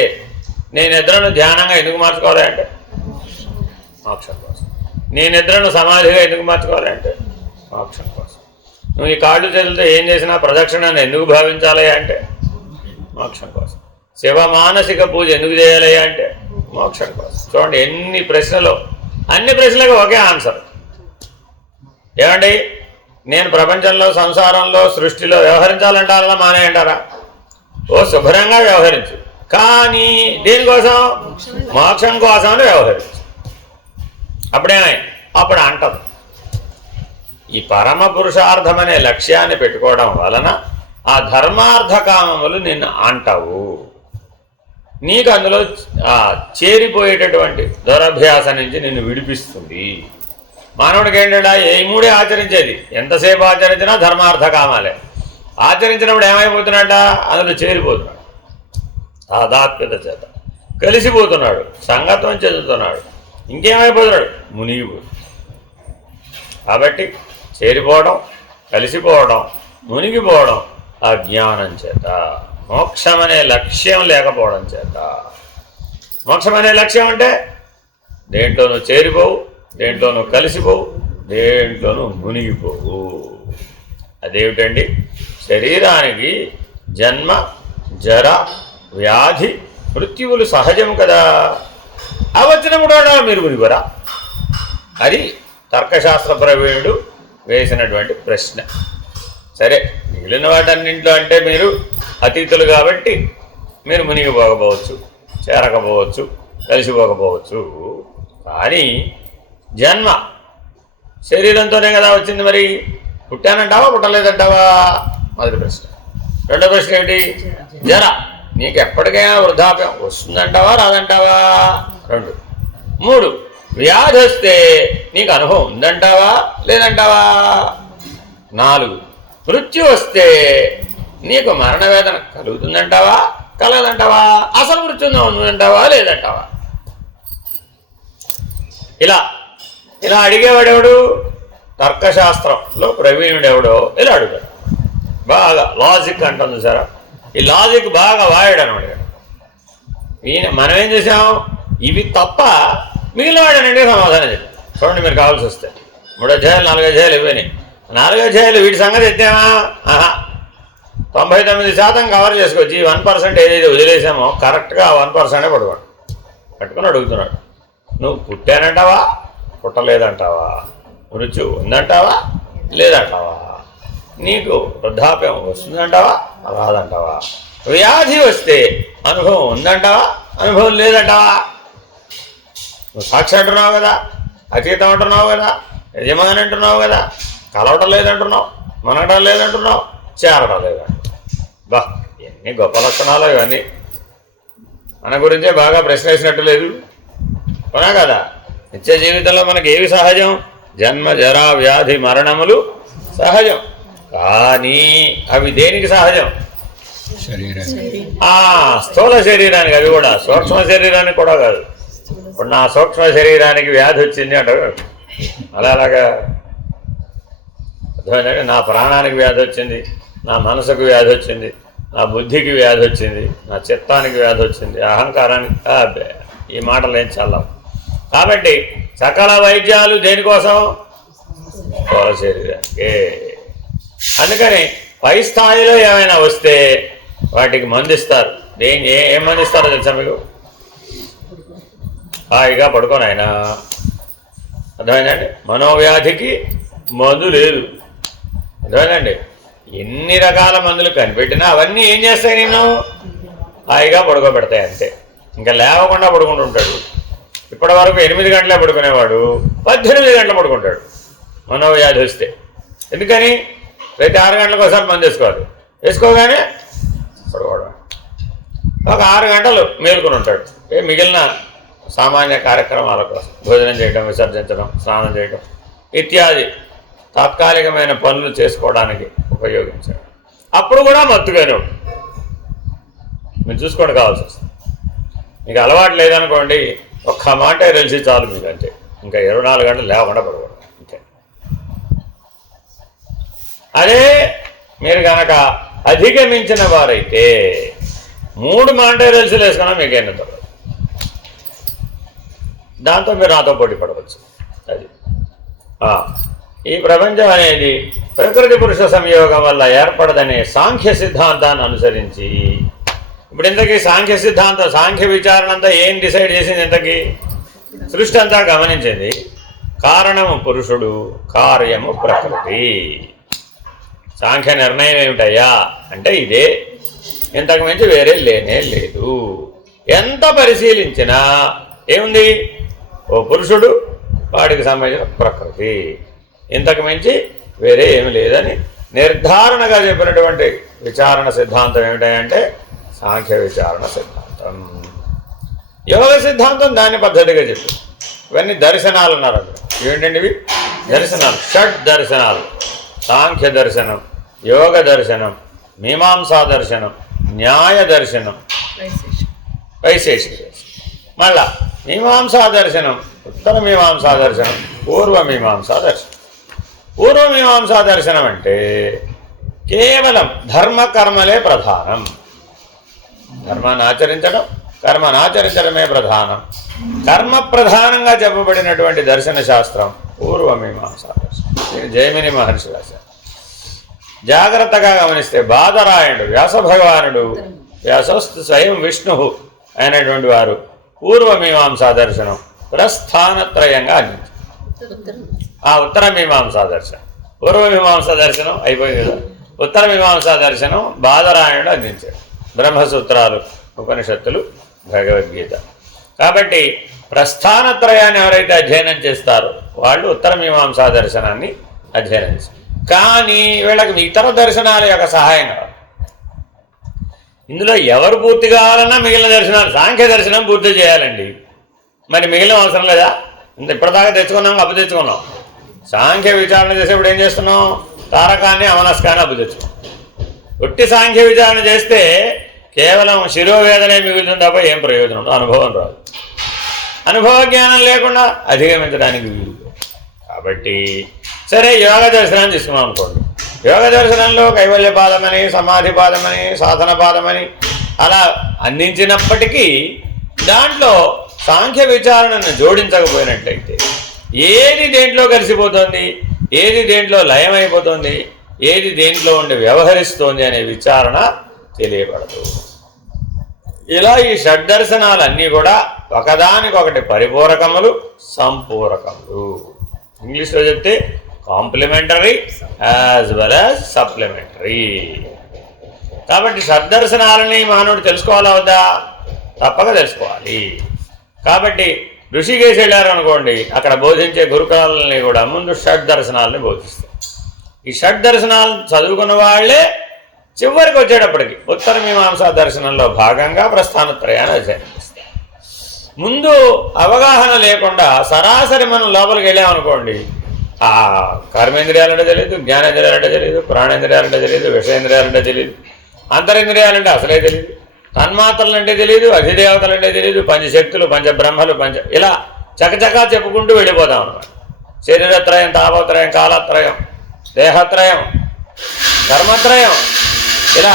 నీ నిద్రను ధ్యానంగా ఎందుకు మార్చుకోవాలి అంటే మోక్షం కోసం. నీ నిద్రను సమాధిగా ఎందుకు మార్చుకోవాలి అంటే మోక్షం కోసం. నువ్వు ఈ కాళ్ళు చేతులతో ఏం చేసినా ప్రదక్షిణను ఎందుకు భావించాలి అంటే మోక్షం కోసం. శివ మానసిక పూజ ఎందుకు చేయాలి అంటే మోక్షం కోసం. చూడండి ఎన్ని ప్రశ్నలు, అన్ని ప్రశ్నలకు ఒకే ఆన్సర్. ఏమండి నేను ప్రపంచంలో సంసారంలో సృష్టిలో వ్యవహరించాలంటారా మానేయంటారా? ఓ శుభ్రంగా వ్యవహరించు, కానీ దేనికోసం? మోక్షం కోసమని వ్యవహరించు. అప్పుడు అంటదు ఈ పరమ పురుషార్థం అనే లక్ష్యాన్ని పెట్టుకోవడం వలన ఆ ధర్మార్థ కామములు నిన్ను అంటవు. నీకు అందులో చేరిపోయేటటువంటి దురభ్యాసం నుంచి నిన్ను విడిపిస్తుంది. మానవుడికి ఏంటంటే ఈ మూడే ఆచరించేది, ఎంతసేపు ఆచరించినా ధర్మార్థ కామాలే. ఆచరించినప్పుడు ఏమైపోతున్నాడ? అందులో చేరిపోతున్నాడు, తాదాత్మ్యత చేత కలిసిపోతున్నాడు, సంగత్వం చెందుతున్నాడు, ఇంకేమైపోతున్నాడు? మునిగిపోతున్నాడు. కాబట్టి చేరిపోవడం, కలిసిపోవడం, మునిగిపోవడం అజ్ఞానం చేత, మోక్షం అనే లక్ష్యం లేకపోవడం చేత. మోక్షం అనే లక్ష్యం అంటే దేంట్లోనూ చేరిపోవు, దేంట్లోనూ కలిసిపోవు, దేంట్లోనూ మునిగిపోవు. అదేమిటండి? శరీరానికి జన్మ జర వ్యాధి మృత్యువులు సహజం కదా. అవచ్చినప్పుడు మీరు మునిగరా? అది తర్కశాస్త్ర ప్రవీణుడు వేసినటువంటి ప్రశ్న. సరే, మిగిలిన వాటన్నింటిలో అంటే మీరు అతీతులు కాబట్టి మీరు మునిగిపోకపోవచ్చు, చేరకపోవచ్చు, కలిసిపోకపోవచ్చు. కానీ జన్మ శరీరంతోనే కదా వచ్చింది. మరి పుట్టానంటావా పుట్టలేదంటావా? మొదటి ప్రశ్న. రెండో ప్రశ్న ఏమిటి? జర, నీకు ఎప్పటికైనా వృద్ధాప్యం వస్తుందంటావా రాదంటావా? 2. 3, వ్యాధి వస్తే నీకు అనుభవం ఉందంటావా లేదంటావా? 4, మృత్యు వస్తే నీకు మరణ వేదన కలుగుతుందంటావా కలగదంటావా? అసలు మృత్యు ఉందంటావా లేదంటావా? ఇలా అడిగేవాడెవడు? తర్కశాస్త్రంలో ప్రవీణుడెవడో ఇలా అడుగుతాడు. బాగా లాజిక్ అంటుంది సార్. ఈ లాజిక్ బాగా వాడాడు అనమాట. మనం ఏం చేసాం? ఇవి తప్ప మిగిలిన వాడనండి సమాధానం చెప్పాం. చూడండి, మీరు కావాల్సి వస్తే 3 అధ్యాయాలు 4 అధ్యాయాలు ఇవ్వని 4 అధ్యాయాలు వీటి సంగతి ఎత్తామా? 99% కవర్ చేసుకోవచ్చు. ఈ 1% ఏదైతే వదిలేసామో కరెక్ట్గా 1% పట్టుకొని అడుగుతున్నాడు. నువ్వు పుట్టానంటావా పుట్టలేదంటావా? మృత్యు ఉందంటావా లేదంటావా? నీకు వృద్ధాప్యం వస్తుందంటావా రాదంటావా? వ్యాధి వస్తే అనుభవం ఉందంటావా అనుభవం లేదంటావా? నువ్వు సాక్షి అంటున్నావు కదా, అతీతం అంటున్నావు కదా, యజమాని అంటున్నావు కదా, కలవటం లేదంటున్నావు, మనగడం లేదంటున్నావు, చేరడం లేదంటున్నావు. బా, ఎన్ని గొప్ప లక్షణాలు ఇవన్నీ. మన గురించే బాగా ప్రశ్న వేసినట్టు లేదు అవునా కదా? నిత్య జీవితంలో మనకి ఏవి సహజం? జన్మ జరా వ్యాధి మరణములు సహజం. కానీ అవి దేనికి సహజం? స్థూల శరీరానికి. అవి కూడా సూక్ష్మ శరీరానికి కూడా కాదు. ఇప్పుడు నా సూక్ష్మ శరీరానికి వ్యాధి వచ్చింది అంటారు. అలాగా అర్థమైందంటే నా ప్రాణానికి వ్యాధి వచ్చింది, నా మనసుకు వ్యాధి వచ్చింది, నా బుద్ధికి వ్యాధి వచ్చింది, నా చిత్తానికి వ్యాధి వచ్చింది, అహంకారానికి ఈ మాటలు ఏం చల్లవు. కాబట్టి సకల వైద్యాలు దేనికోసం? స్థూల శరీరానికి. అందుకని పై స్థాయిలో ఏమైనా వస్తే వాటికి మందిస్తారు. ఏం మందిస్తారో తెలుసా మీకు? హాయిగా పడుకోని ఆయన. అర్థమైందండి? మనోవ్యాధికి మందు లేదు. అర్థమైందండి? ఎన్ని రకాల మందులు కనిపెట్టినా అవన్నీ ఏం చేస్తాయి? నేను హాయిగా పడుకోబెడతాయి అంతే. ఇంకా లేవకుండా పడుకుంటూ ఉంటాడు. ఇప్పటి వరకు 8 గంటలే పడుకునేవాడు 18 గంటలు పడుకుంటాడు మనోవ్యాధి వస్తే. ఎందుకని? ప్రతి 6 గంటలకు ఒకసారి మందు వేసుకోవాలి. వేసుకోగానే పడుకోవడం. ఒక 6 గంటలు మేలుకొని ఉంటాడు. మిగిలిన సామాన్య కార్యక్రమాల కోసం భోజనం చేయడం, విసర్జించడం, స్నానం చేయడం ఇత్యాది తాత్కాలికమైన పనులు చేసుకోవడానికి ఉపయోగించాడు. అప్పుడు కూడా మత్తుగానే ఉంటుంది. మీరు చూసుకోండి, కావాల్సి వస్తుంది. మీకు అలవాటు లేదనుకోండి, ఒక్క మాట తెలిసి చాలు మీకు అంతే. ఇంకా 24 గంటలు లేకుండా పడుకోవడం. అదే మీరు కనుక అధిగమించిన వారైతే 3 మాంటేరియల్స్లు వేసుకున్నా మీకు ఏం దొరకదు. దాంతో మీరు నాతో పోటీ పడవచ్చు. అది ఈ ప్రపంచం అనేది ప్రకృతి పురుష సంయోగం వల్ల ఏర్పడదనే సాంఖ్య సిద్ధాంతాన్ని అనుసరించి, ఇప్పుడు ఇంతకీ సాంఖ్య సిద్ధాంతం, సాంఖ్య విచారణ అంతా ఏం డిసైడ్ చేసింది? ఇంతకీ సృష్టి అంతా గమనించింది. కారణము పురుషుడు, కార్యము ప్రకృతి. సాంఖ్య నిర్ణయం ఏమిటయ్యా అంటే ఇదే, ఇంతకు మించి వేరే లేనే లేదు. ఎంత పరిశీలించినా ఏముంది? ఓ పురుషుడు, వాడికి సంబంధించిన ప్రకృతి, ఇంతకు మించి వేరే ఏమి లేదని నిర్ధారణగా చెప్పినటువంటి విచారణ సిద్ధాంతం ఏమిటంటే సాంఖ్య విచారణ సిద్ధాంతం. యోగ సిద్ధాంతం దాని పద్ధతిగా చెప్పింది. ఇవన్నీ దర్శనాలు అన్నారు. ఏంటండి ఇవి? దర్శనాలు, షడ్ దర్శనాలు. సాంఖ్య దర్శనం, యోగ దర్శనం, మీమాంసా దర్శనం, న్యాయ దర్శనం, వైశేషిక దర్శనం. మళ్ళా మీమాంసా దర్శనం, ఉత్తర మీమాంసా దర్శనం, పూర్వమీమాంసా దర్శనం. పూర్వమీమాంసా దర్శనం అంటే కేవలం ధర్మకర్మలే ప్రధానం. ధర్మాన్ని ఆచరించడం, కర్మను ఆచరించడమే ప్రధానం. కర్మ ప్రధానంగా చెప్పబడినటువంటి దర్శన శాస్త్రం పూర్వమీమాంసా దర్శనం. దీన్ని జైమిని మహర్షి రాశారు. జాగ్రత్తగా గమనిస్తే బాదరాయణుడు, వ్యాస భగవానుడు, వ్యాసోస్తు స్వయం విష్ణు అయినటువంటి వారు పూర్వమీమాంసా దర్శనం ప్రస్థానత్రయంగా అందించారు. ఉత్తర మీమాంసా దర్శనం, పూర్వమీమాంసా దర్శనం అయిపోయింది కదా. ఉత్తర మీమాంసా దర్శనం బాదరాయణుడు అందించాడు. బ్రహ్మసూత్రాలు, ఉపనిషత్తులు, భగవద్గీత. కాబట్టి ప్రస్థానత్రయాన్ని ఎవరైతే అధ్యయనం చేస్తారో వాళ్ళు ఉత్తర మీమాంసా దర్శనాన్ని అధ్యయనం చేస్తారు. కానీ వీళ్ళకి ఇతర దర్శనాల యొక్క సహాయం కావాలి. ఇందులో ఎవరు పూర్తి కావాలన్నా మిగిలిన దర్శనాలు, సాంఖ్య దర్శనం పూర్తి చేయాలండి. మరి మిగిలిన అవసరం లేదా? ఇప్పటిదాకా తెచ్చుకున్నాం, అప్పు తెచ్చుకున్నాం. సాంఖ్య విచారణ చేసేప్పుడు ఏం చేస్తున్నాం? తారకాన్ని, అమనస్కాన్ని అప్పు తెచ్చుకున్నాం. ఒట్టి సాంఖ్య విచారణ చేస్తే కేవలం శిరోవేదనే మిగులుతుంది తప్ప ఏం ప్రయోజనం ఉండదు, అనుభవం రాదు. అనుభవ జ్ఞానం లేకుండా అధిగమించడానికి వీలు. కాబట్టి సరే, యోగ దర్శనాన్ని తీసుకున్నాం అనుకోండి. యోగ దర్శనంలో కైవల్య పాదమని, సమాధి పాదమని, సాధన పాదమని అలా అందించినప్పటికీ దాంట్లో సాంఖ్య విచారణను జోడించకపోయినట్లయితే ఏది దేంట్లో కలిసిపోతుంది, ఏది దేంట్లో లయమైపోతుంది, ఏది దేంట్లో ఉండి వ్యవహరిస్తోంది అనే విచారణ తెలియబడదు. ఇలా ఈ షడ్దర్శనాలన్నీ కూడా ఒకదానికొకటి పరిపూరకములు, సంపూరకములు. ఇంగ్లీష్లో చెప్తే complementary as well as supplementary. కాబట్టి షడ్దర్శనాలని మానవుడు తెలుసుకోవాలా వద్దా? తప్పక తెలుసుకోవాలి. కాబట్టి ఋషికేశ్ వెళ్ళారు అనుకోండి, అక్కడ బోధించే గురుకులాలని కూడా ముందు షడ్దర్శనాలని బోధిస్తారు. ఈ షడ్దర్శనాలు చదువుకున్న వాళ్ళే చివరికి వచ్చేటప్పటికి ఉత్తర మీమాంసా దర్శనంలో భాగంగా ప్రస్థానత్రయాన్ని అధ్యయనం చేస్తారు. ముందు అవగాహన లేకుండా సరాసరి మనం లోపలికి వెళ్ళామనుకోండి, ఆ కర్మేంద్రియాలంటే తెలియదు, జ్ఞానేంద్రియాలంటే తెలియదు, ప్రాణేంద్రియాలంటే తెలియదు, విషయేంద్రియాలంటే తెలియదు, అంతరింద్రియాలంటే అసలే తెలియదు, తన్మాత్రలంటే తెలియదు, అధిదేవతలంటే తెలియదు, పంచశక్తులు, పంచబ్రహ్మలు, ఇలా చకచకా చెప్పుకుంటూ వెళ్ళిపోతాం అన్నమాట. శరీరత్రయం, తాపత్రయం, కాలత్రయం, దేహత్రయం, కర్మత్రయం, ఇలా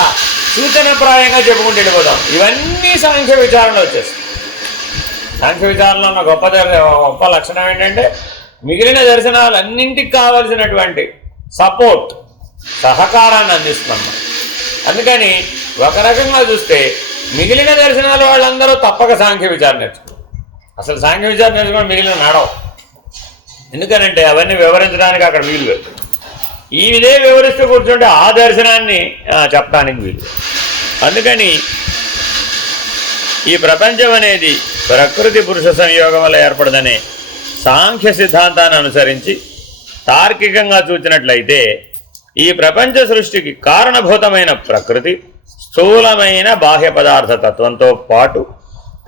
సూచనప్రాయంగా చెప్పుకుంటూ వెళ్ళిపోతాం. ఇవన్నీ సాంఖ్య విచారణలో వచ్చేస్తాయి. సాంఖ్య విచారణలో ఉన్న గొప్ప లక్షణం ఏంటంటే మిగిలిన దర్శనాలన్నింటికి కావలసినటువంటి సపోర్ట్, సహకారాన్ని అందిస్తున్నాం. అందుకని ఒక రకంగా చూస్తే మిగిలిన దర్శనాల వాళ్ళందరూ తప్పక సాంఖ్య విచారణ నేర్చుకున్నారు. అసలు సాంఖ్య విచారణ నేర్చుకుని మిగిలిన నడవు. ఎందుకనంటే అవన్నీ వివరించడానికి అక్కడ వీలు లేదు. ఈ ఇదే వివరిస్తూ కూర్చుంటే ఆ దర్శనాన్ని చెప్పడానికి వీలు. అందుకని ఈ ప్రపంచం అనేది ప్రకృతి పురుష సంయోగం వల్ల ఏర్పడదనే సాంఖ్య సిద్ధాంతాన్ని అనుసరించి తార్కికంగా చూసినట్లయితే ఈ ప్రపంచ సృష్టికి కారణభూతమైన ప్రకృతి స్థూలమైన బాహ్య పదార్థ తత్వంతో పాటు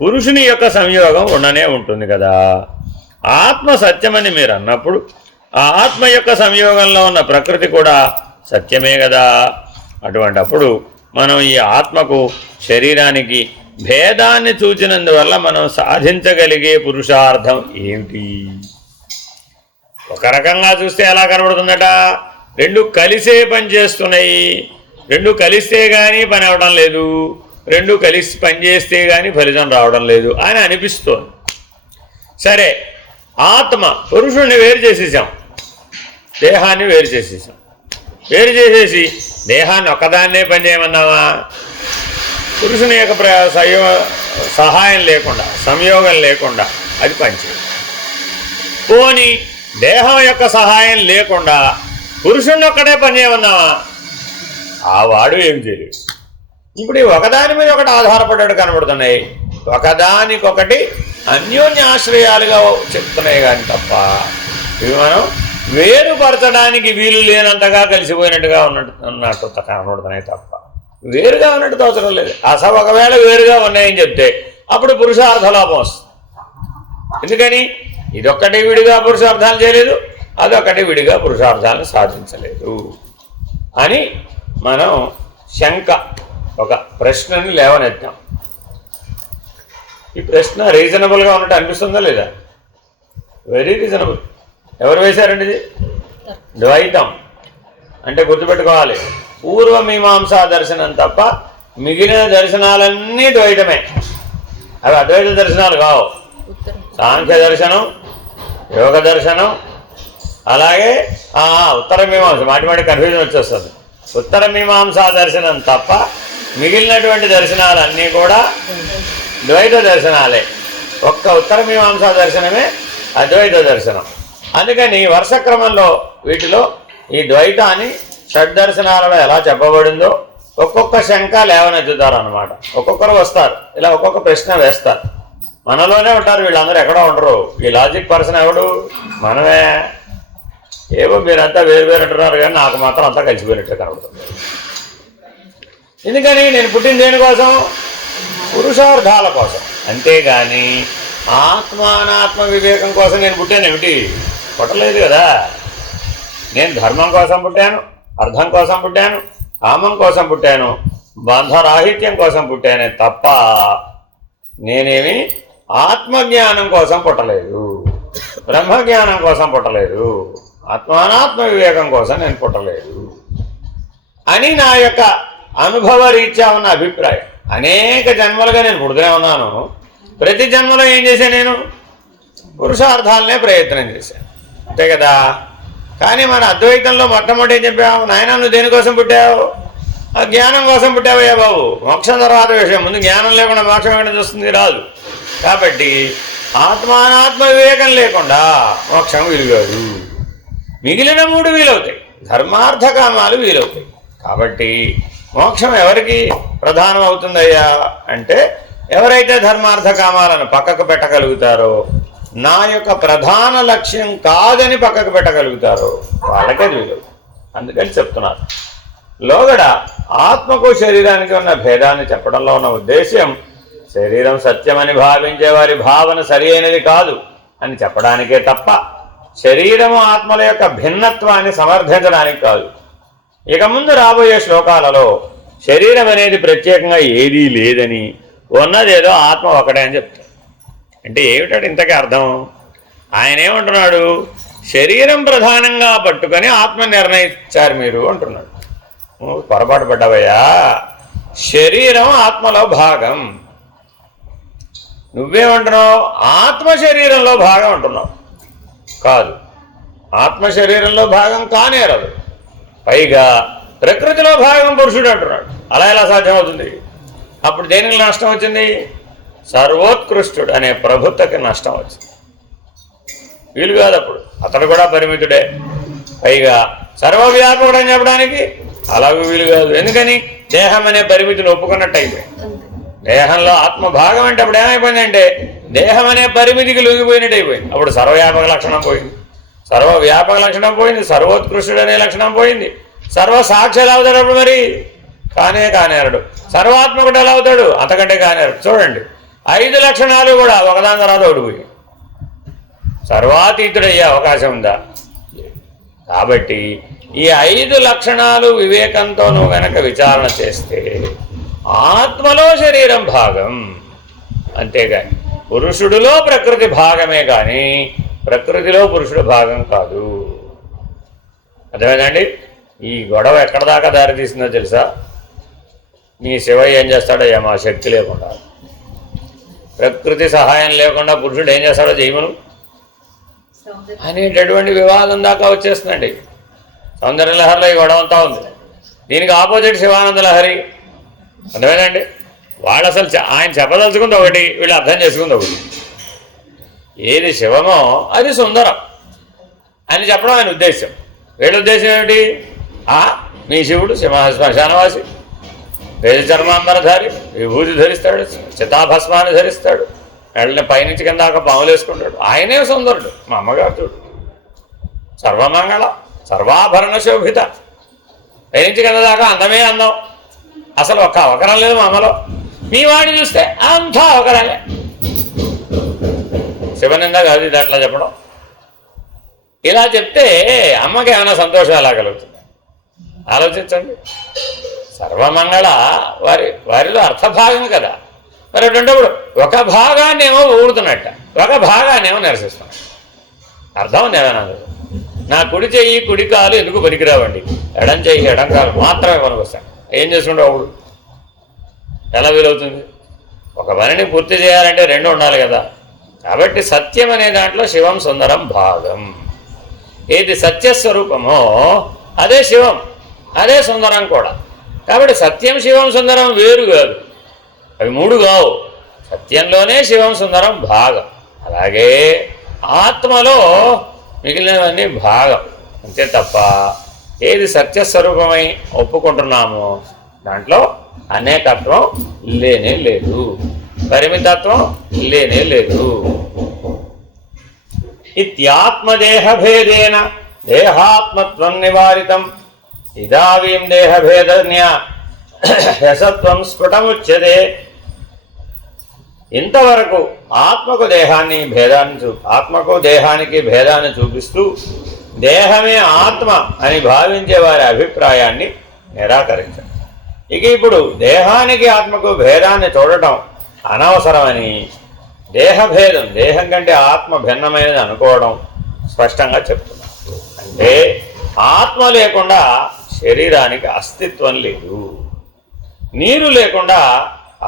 పురుషుని యొక్క సంయోగం ఉండనే ఉంటుంది కదా. ఆత్మ సత్యమని మీరు అన్నప్పుడు ఆ ఆత్మ యొక్క సంయోగంలో ఉన్న ప్రకృతి కూడా సత్యమే కదా. అటువంటప్పుడు మనం ఈ ఆత్మకు, శరీరానికి భేదాన్ని చూచినందువల్ల మనం సాధించగలిగే పురుషార్థం ఏమిటి? ఒక రకంగా చూస్తే ఎలా కనబడుతుందట? రెండు కలిసే పని చేస్తున్నాయి, రెండు కలిస్తే కానీ పని అవడం లేదు, రెండు కలిసి పనిచేస్తే కానీ ఫలితం రావడం లేదు అని అనిపిస్తోంది. సరే, ఆత్మ పురుషుణ్ణి వేరు చేసేసాం, దేహాన్ని వేరు చేసేసాం. వేరు చేసేసి దేహాన్ని ఒక్కదాన్నే పనిచేయమన్నామా? పురుషుని యొక్క సహాయం లేకుండా, సంయోగం లేకుండా అది పనిచేయదు. పోని దేహం యొక్క సహాయం లేకుండా పురుషుణ్ణి ఒక్కడే పనిచేయమన్నామా? ఆ వాడు ఏం చేయలేదు. ఇప్పుడు ఒకదాని మీద ఒకటి ఆధారపడ్డాడు కనబడుతున్నాయి, ఒకదానికొకటి అన్యోన్యాశ్రయాలుగా చెప్తున్నాయి కానీ తప్ప ఇవి మనం వేరుపరచడానికి వీలు లేనంతగా కలిసిపోయినట్టుగా ఉన్నట్టు కనబడుతున్నాయి తప్ప వేరుగా ఉన్నట్టు తోచడం లేదు. అసలు ఒకవేళ వేరుగా ఉన్నాయని చెప్తే అప్పుడు పురుషార్థలోపం వస్తుంది. ఎందుకని ఇదొక్కటి విడిగా పురుషార్థాలు చేయలేదు, అదొక్కటి విడిగా పురుషార్థాలను సాధించలేదు అని మనం శంక, ఒక ప్రశ్నని లేవనెత్తాం. ఈ ప్రశ్న రీజనబుల్గా ఉన్నట్టు అనిపిస్తుందా లేదా? Very reasonable. ఎవరు వేశారండి ఇది? ద్వైతం. అంటే గుర్తుపెట్టుకోవాలి, పూర్వమీమాంసా దర్శనం తప్ప మిగిలిన దర్శనాలన్నీ ద్వైతమే. అవి అద్వైత దర్శనాలు కావు. సాంఖ్య దర్శనం, యోగ దర్శనం, అలాగే ఉత్తర మీమాంస, మాటి కన్ఫ్యూజన్ వచ్చేస్తుంది. ఉత్తర మీమాంసా దర్శనం తప్ప మిగిలినటువంటి దర్శనాలన్నీ కూడా ద్వైత దర్శనాలే. ఒక్క ఉత్తర మీమాంసా దర్శనమే అద్వైత దర్శనం. అందుకని వర్షక్రమంలో వీటిలో ఈ ద్వైతాన్ని షడ్దర్శనాలలో ఎలా చెప్పబడిందో ఒక్కొక్క శంక లేవనెత్తుతారు అన్నమాట. ఒక్కొక్కరు వస్తారు, ఇలా ఒక్కొక్క ప్రశ్న వేస్తారు. మనలోనే ఉంటారు వీళ్ళందరూ, ఎక్కడో ఉండరు. ఈ లాజిక్ పర్సన్ ఎవడు? మనమే. ఏవో మీరంతా వేరు వేరు అంటున్నారు కానీ నాకు మాత్రం అంతా కలిసిపోయినట్టు కనబడుతుంది. ఎందుకని నేను పుట్టిన దేనికోసం? పురుషార్థాల కోసం. అంతేగాని ఆత్మానాత్మ వివేకం కోసం నేను పుట్టాను ఏమిటి? పుట్టలేదు కదా. నేను ధర్మం కోసం పుట్టాను, అర్థం కోసం పుట్టాను, కామం కోసం పుట్టాను, బంధరాహిత్యం కోసం పుట్టానే తప్ప నేనేమి ఆత్మజ్ఞానం కోసం పుట్టలేదు, బ్రహ్మజ్ఞానం కోసం పుట్టలేదు, ఆత్మానాత్మ వివేకం కోసం నేను పుట్టలేదు అని నా యొక్క అనుభవ రీత్యా ఉన్న అభిప్రాయం. అనేక జన్మలుగా నేను పుడుతూనే ఉన్నాను. ప్రతి జన్మలో ఏం చేశాను? నేను పురుషార్థాలనే ప్రయత్నం చేశాను, అంతే కదా. కానీ మన అద్వైతంలో మొట్టమొదటి ఏం చెప్పావు? నాయన నువ్వు దేనికోసం పుట్టావు? ఆ జ్ఞానం కోసం పుట్టావయ్యా బాబు. మోక్షం తర్వాత విషయం, ముందు జ్ఞానం లేకుండా మోక్షం ఎక్కడ చూస్తుంది? రాదు. కాబట్టి ఆత్మానాత్మ వివేకం లేకుండా మోక్షం వీలుగాదు. మిగిలిన మూడు వీలవుతాయి, ధర్మార్థ కామాలు వీలవుతాయి. కాబట్టి మోక్షం ఎవరికి ప్రధానం అవుతుందయ్యా అంటే, ఎవరైతే ధర్మార్థ కామాలను పక్కకు పెట్టగలుగుతారో, నా యొక్క ప్రధాన లక్ష్యం కాదని పక్కకు పెట్టగలుగుతారో వాళ్ళకే వీలు. అందుకని చెప్తున్నారు. లోగడ ఆత్మకు శరీరానికి ఉన్న భేదాన్ని చెప్పడంలో ఉన్న ఉద్దేశ్యం, శరీరం సత్యమని భావించే వారి భావన సరి అయినది కాదు అని చెప్పడానికే తప్ప శరీరము ఆత్మల యొక్క భిన్నత్వాన్ని సమర్థించడానికి కాదు. ఇక ముందు రాబోయే శ్లోకాలలో శరీరం అనేది ప్రత్యేకంగా ఏదీ లేదని, ఉన్నదేదో ఆత్మ ఒకటే అని చెప్తాడు. అంటే ఏమిటాడు ఇంతకీ అర్థం? ఆయన ఏమంటున్నాడు? శరీరం ప్రధానంగా పట్టుకొని ఆత్మ నిర్ణయించారు మీరు అంటున్నాడు. పొరపాటు పడ్డావయ్యా. శరీరం ఆత్మలో భాగం. నువ్వేమంటున్నావు? ఆత్మ శరీరంలో భాగం అంటున్నావు. కాదు, ఆత్మ శరీరంలో భాగం కానేరదు. పైగా ప్రకృతిలో భాగం పురుషుడు అంటున్నాడు. అలా ఎలా సాధ్యమవుతుంది? అప్పుడు దేనికి నష్టం వచ్చింది? సర్వోత్కృష్టుడు అనే ప్రభుత్వకి నష్టం వచ్చింది. వీలు కాదు. అప్పుడు అతడు కూడా పరిమితుడే. పైగా సర్వవ్యాపకుడు అని చెప్పడానికి అలాగూ వీలు కాదు. ఎందుకని? దేహం అనే పరిమితిని ఒప్పుకున్నట్టు అయిపోయింది. దేహంలో ఆత్మ భాగం అంటే అప్పుడు ఏమైపోయిందంటే దేహం అనే పరిమితికి లొంగిపోయినట్టు అయిపోయింది. అప్పుడు సర్వవ్యాపక లక్షణం పోయింది, సర్వవ్యాపక లక్షణం పోయింది, సర్వోత్కృష్టుడు అనే లక్షణం పోయింది. సర్వసాక్షి ఎలా అవుతాడు అప్పుడు? మరి కానేరడు. సర్వాత్మకుడు ఎలా అవుతాడు? అంతకంటే కానేరడు. చూడండి, 5 లక్షణాలు కూడా ఒకదాని తర్వాత ఓడిపోయి సర్వాతీతుడయ్యే అవకాశం ఉందా? కాబట్టి ఈ 5 లక్షణాలు వివేకంతో నువ్వు గనక విచారణ చేస్తే ఆత్మలో శరీరం భాగం, అంతేగాని పురుషుడిలో ప్రకృతి భాగమే కానీ ప్రకృతిలో పురుషుడు భాగం కాదు. అర్థమైందండి? ఈ గొడవ ఎక్కడ దాకా దారితీసిందో తెలుసా? నీ శివయ్య ఏం చేస్తాడయ్యా మా శక్తి లేకుండా, ప్రకృతి సహాయం లేకుండా పురుషుడు ఏం చేస్తాడో చేయమను అనేటటువంటి వివాదం దాకా వచ్చేస్తుందండి. సౌందర్య లహరిలో ఈ గొడవ అంతా ఉంది. దీనికి ఆపోజిట్ శివానంద లహరి. అర్థమేనండి? వాళ్ళు అసలు ఆయన చెప్పదలుచుకుంది ఒకటి, వీళ్ళు అర్థం చేసుకుంది ఒకటి. ఏది శివమో అది సుందరం అని చెప్పడం ఆయన ఉద్దేశం. వీళ్ళ ఉద్దేశం ఏమిటి? మీ శివుడు శ్మశానవాసి, వేద చర్మాంబరధారి, విభూతి ధరిస్తాడు, చితాభస్మాన్ని ధరిస్తాడు, వెళ్ళని పైనుంచి కింద దాకా పాములు వేసుకుంటాడు. ఆయనే సుందరుడు. మా అమ్మగారు చూడు, సర్వమంగళ సర్వాభరణ శోభిత, పైనుంచి కింద దాకా అందమే అందం. అసలు ఒక్క అవకరం లేదు మా అమ్మలో. మీ వాడిని చూస్తే అంతా అవకరాలే. శివనింద కాదు ఇది అట్లా చెప్పడం. ఇలా చెప్తే అమ్మకి ఏమైనా సంతోషం ఎలా కలుగుతుంది ఆలోచించండి. సర్వమంగళ వారిలో అర్థభాగం కదా. మరి అటువంటిప్పుడు ఒక భాగాన్నేమో ఊడుతున్నట్ట, ఒక భాగాన్నేమో నిరసిస్తున్నాడు. అర్థం ఏమైనా? నా కుడి చెయ్యి కుడి కాలు ఎందుకు పనికిరావండి, ఎడం చెయ్యి ఎడం కాలు మాత్రమే పనికొస్తాను. ఏం చేసుకుంటే ఒకడు ఎలా వీలవుతుంది? ఒక పనిని పూర్తి చేయాలంటే రెండు ఉండాలి కదా. కాబట్టి సత్యం అనే దాంట్లో శివం సుందరం భాగం. ఏది సత్యస్వరూపమో అదే శివం, అదే సుందరం కూడా. కాబట్టి సత్యం శివం సుందరం వేరు కాదు, అవి మూడు కావు. సత్యంలోనే శివం సుందరం భాగం. అలాగే ఆత్మలో మిగిలినవన్నీ భాగం, అంతే తప్ప ఏది సత్యస్వరూపమై ఒప్పుకుంటున్నామో దాంట్లో అనేకత్వం లేనే లేదు, పరిమితత్వం లేనే లేదు. ఇత్యాత్మదేహభేదేన దేహాత్మత్వం నివారితం ఇదావీం దేహభేదన్య యశత్వం స్ఫుటముచ్యతే. ఇంతవరకు ఆత్మకు దేహానికి భేదాన్ని చూపిస్తూ దేహమే ఆత్మ అని భావించే వారి అభిప్రాయాన్ని నిరాకరించారు. ఇక ఇప్పుడు దేహానికి ఆత్మకు భేదాన్ని చూడటం అనవసరమని దేహభేదం, దేహం కంటే ఆత్మ భిన్నమైనది అనుకోవడం స్పష్టంగా చెప్తున్నారు. అంటే ఆత్మ లేకుండా శరీరానికి అస్తిత్వం లేదు. నీరు లేకుండా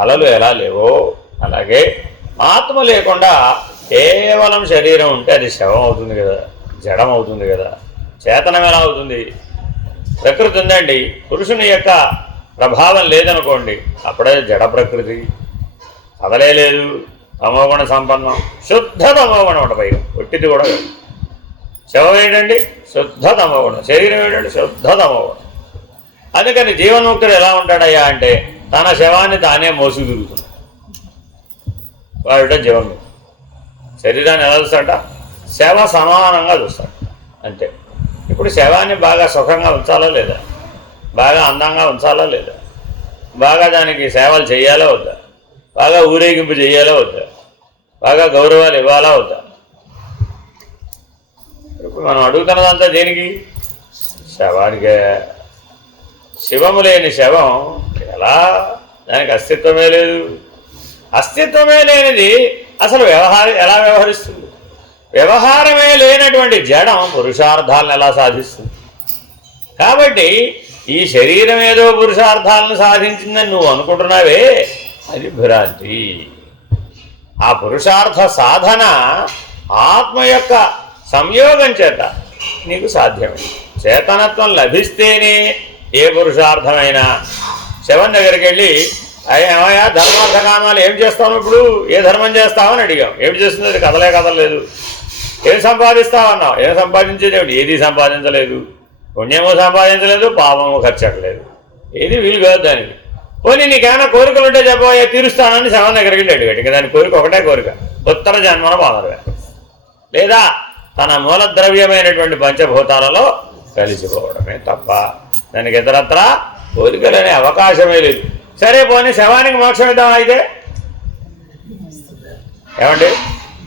అలలు ఎలా లేవో అలాగే ఆత్మ లేకుండా కేవలం శరీరం ఉంటే అది శవం అవుతుంది కదా, జడం అవుతుంది కదా. చేతనం ఎలా అవుతుంది? ప్రకృతి ఉందండి, పురుషుని యొక్క ప్రభావం లేదనుకోండి, అప్పుడే జడ ప్రకృతి. కదలే లేదు, తమోగుణ సంపన్నం, శుద్ధ తమోగుణం ఉంట. పైగా ఒట్టిది కూడా కాదు. శవం ఏంటండి? శుద్ధ తమోగుణం. శరీరం ఏంటంటే శుద్ధ తమోగుణం. అందుకని జీవన్ముక్తుడు ఎలా ఉంటాడయ్యా అంటే తన శవాన్ని తానే మోసుకు తిరుగుతున్నాడు. వాడుట జీవన్ముక్తుడు. శరీరాన్ని ఎలా చూస్తాడ? శవ సమానంగా చూస్తాడు అంతే. ఇప్పుడు శవాన్ని బాగా సుఖంగా ఉంచాలా లేదా, బాగా అందంగా ఉంచాలా లేదా, బాగా దానికి సేవలు చేయాలా వద్దా, బాగా ఊరేగింపు చేయాలా వద్దా, బాగా గౌరవాలు ఇవ్వాలా వద్దా? ఇప్పుడు మనం అడుగుతున్నదంతా దేనికి? శవానికే. శివము లేని శవం ఎలా? దానికి అస్తిత్వమే లేదు. అస్తిత్వమే లేనిది అసలు ఎలా వ్యవహరిస్తుంది? వ్యవహారమే లేనటువంటి జడం పురుషార్థాలను ఎలా సాధిస్తుంది? కాబట్టి ఈ శరీరం ఏదో పురుషార్థాలను సాధించిందని నువ్వు అనుకుంటున్నావే, అది భ్రాంతి. ఆ పురుషార్థ సాధన ఆత్మ యొక్క సంయోగం చేత నీకు సాధ్యమే. చేతనత్వం లభిస్తేనే ఏ పురుషార్థమైనా. శవం దగ్గరికి వెళ్ళి ఏమయ్యా ధర్మార్థ కామాలు ఏం చేస్తావు, ఇప్పుడు ఏ ధర్మం చేస్తావని అడిగాం. ఏమి చేస్తుంది? అది కదలలేదు. ఏం సంపాదిస్తావన్నావు? ఏం సంపాదించేది ఏమిటి? ఏది సంపాదించలేదు. పుణ్యము సంపాదించలేదు, పాపము ఖర్చట్లేదు. ఏది వీలు కాదు దానికి. పోనీ నీకేమైనా కోరికలు ఉంటే చెప్పబోయే తీరుస్తానని శవం దగ్గరికి వెళ్ళి అడిగాడు. ఇంకా దాని కోరిక ఒకటే కోరిక, ఉత్తర జన్మన బాధలు, లేదా తన మూలద్రవ్యమైనటువంటి పంచభూతాలలో కలిసిపోవడమే తప్ప దానికి ఇతరత్రా కోరికలనే అవకాశమే లేదు. సరే పోనీ శవానికి మోక్షం ఇద్దాం అయితే. ఏమండి,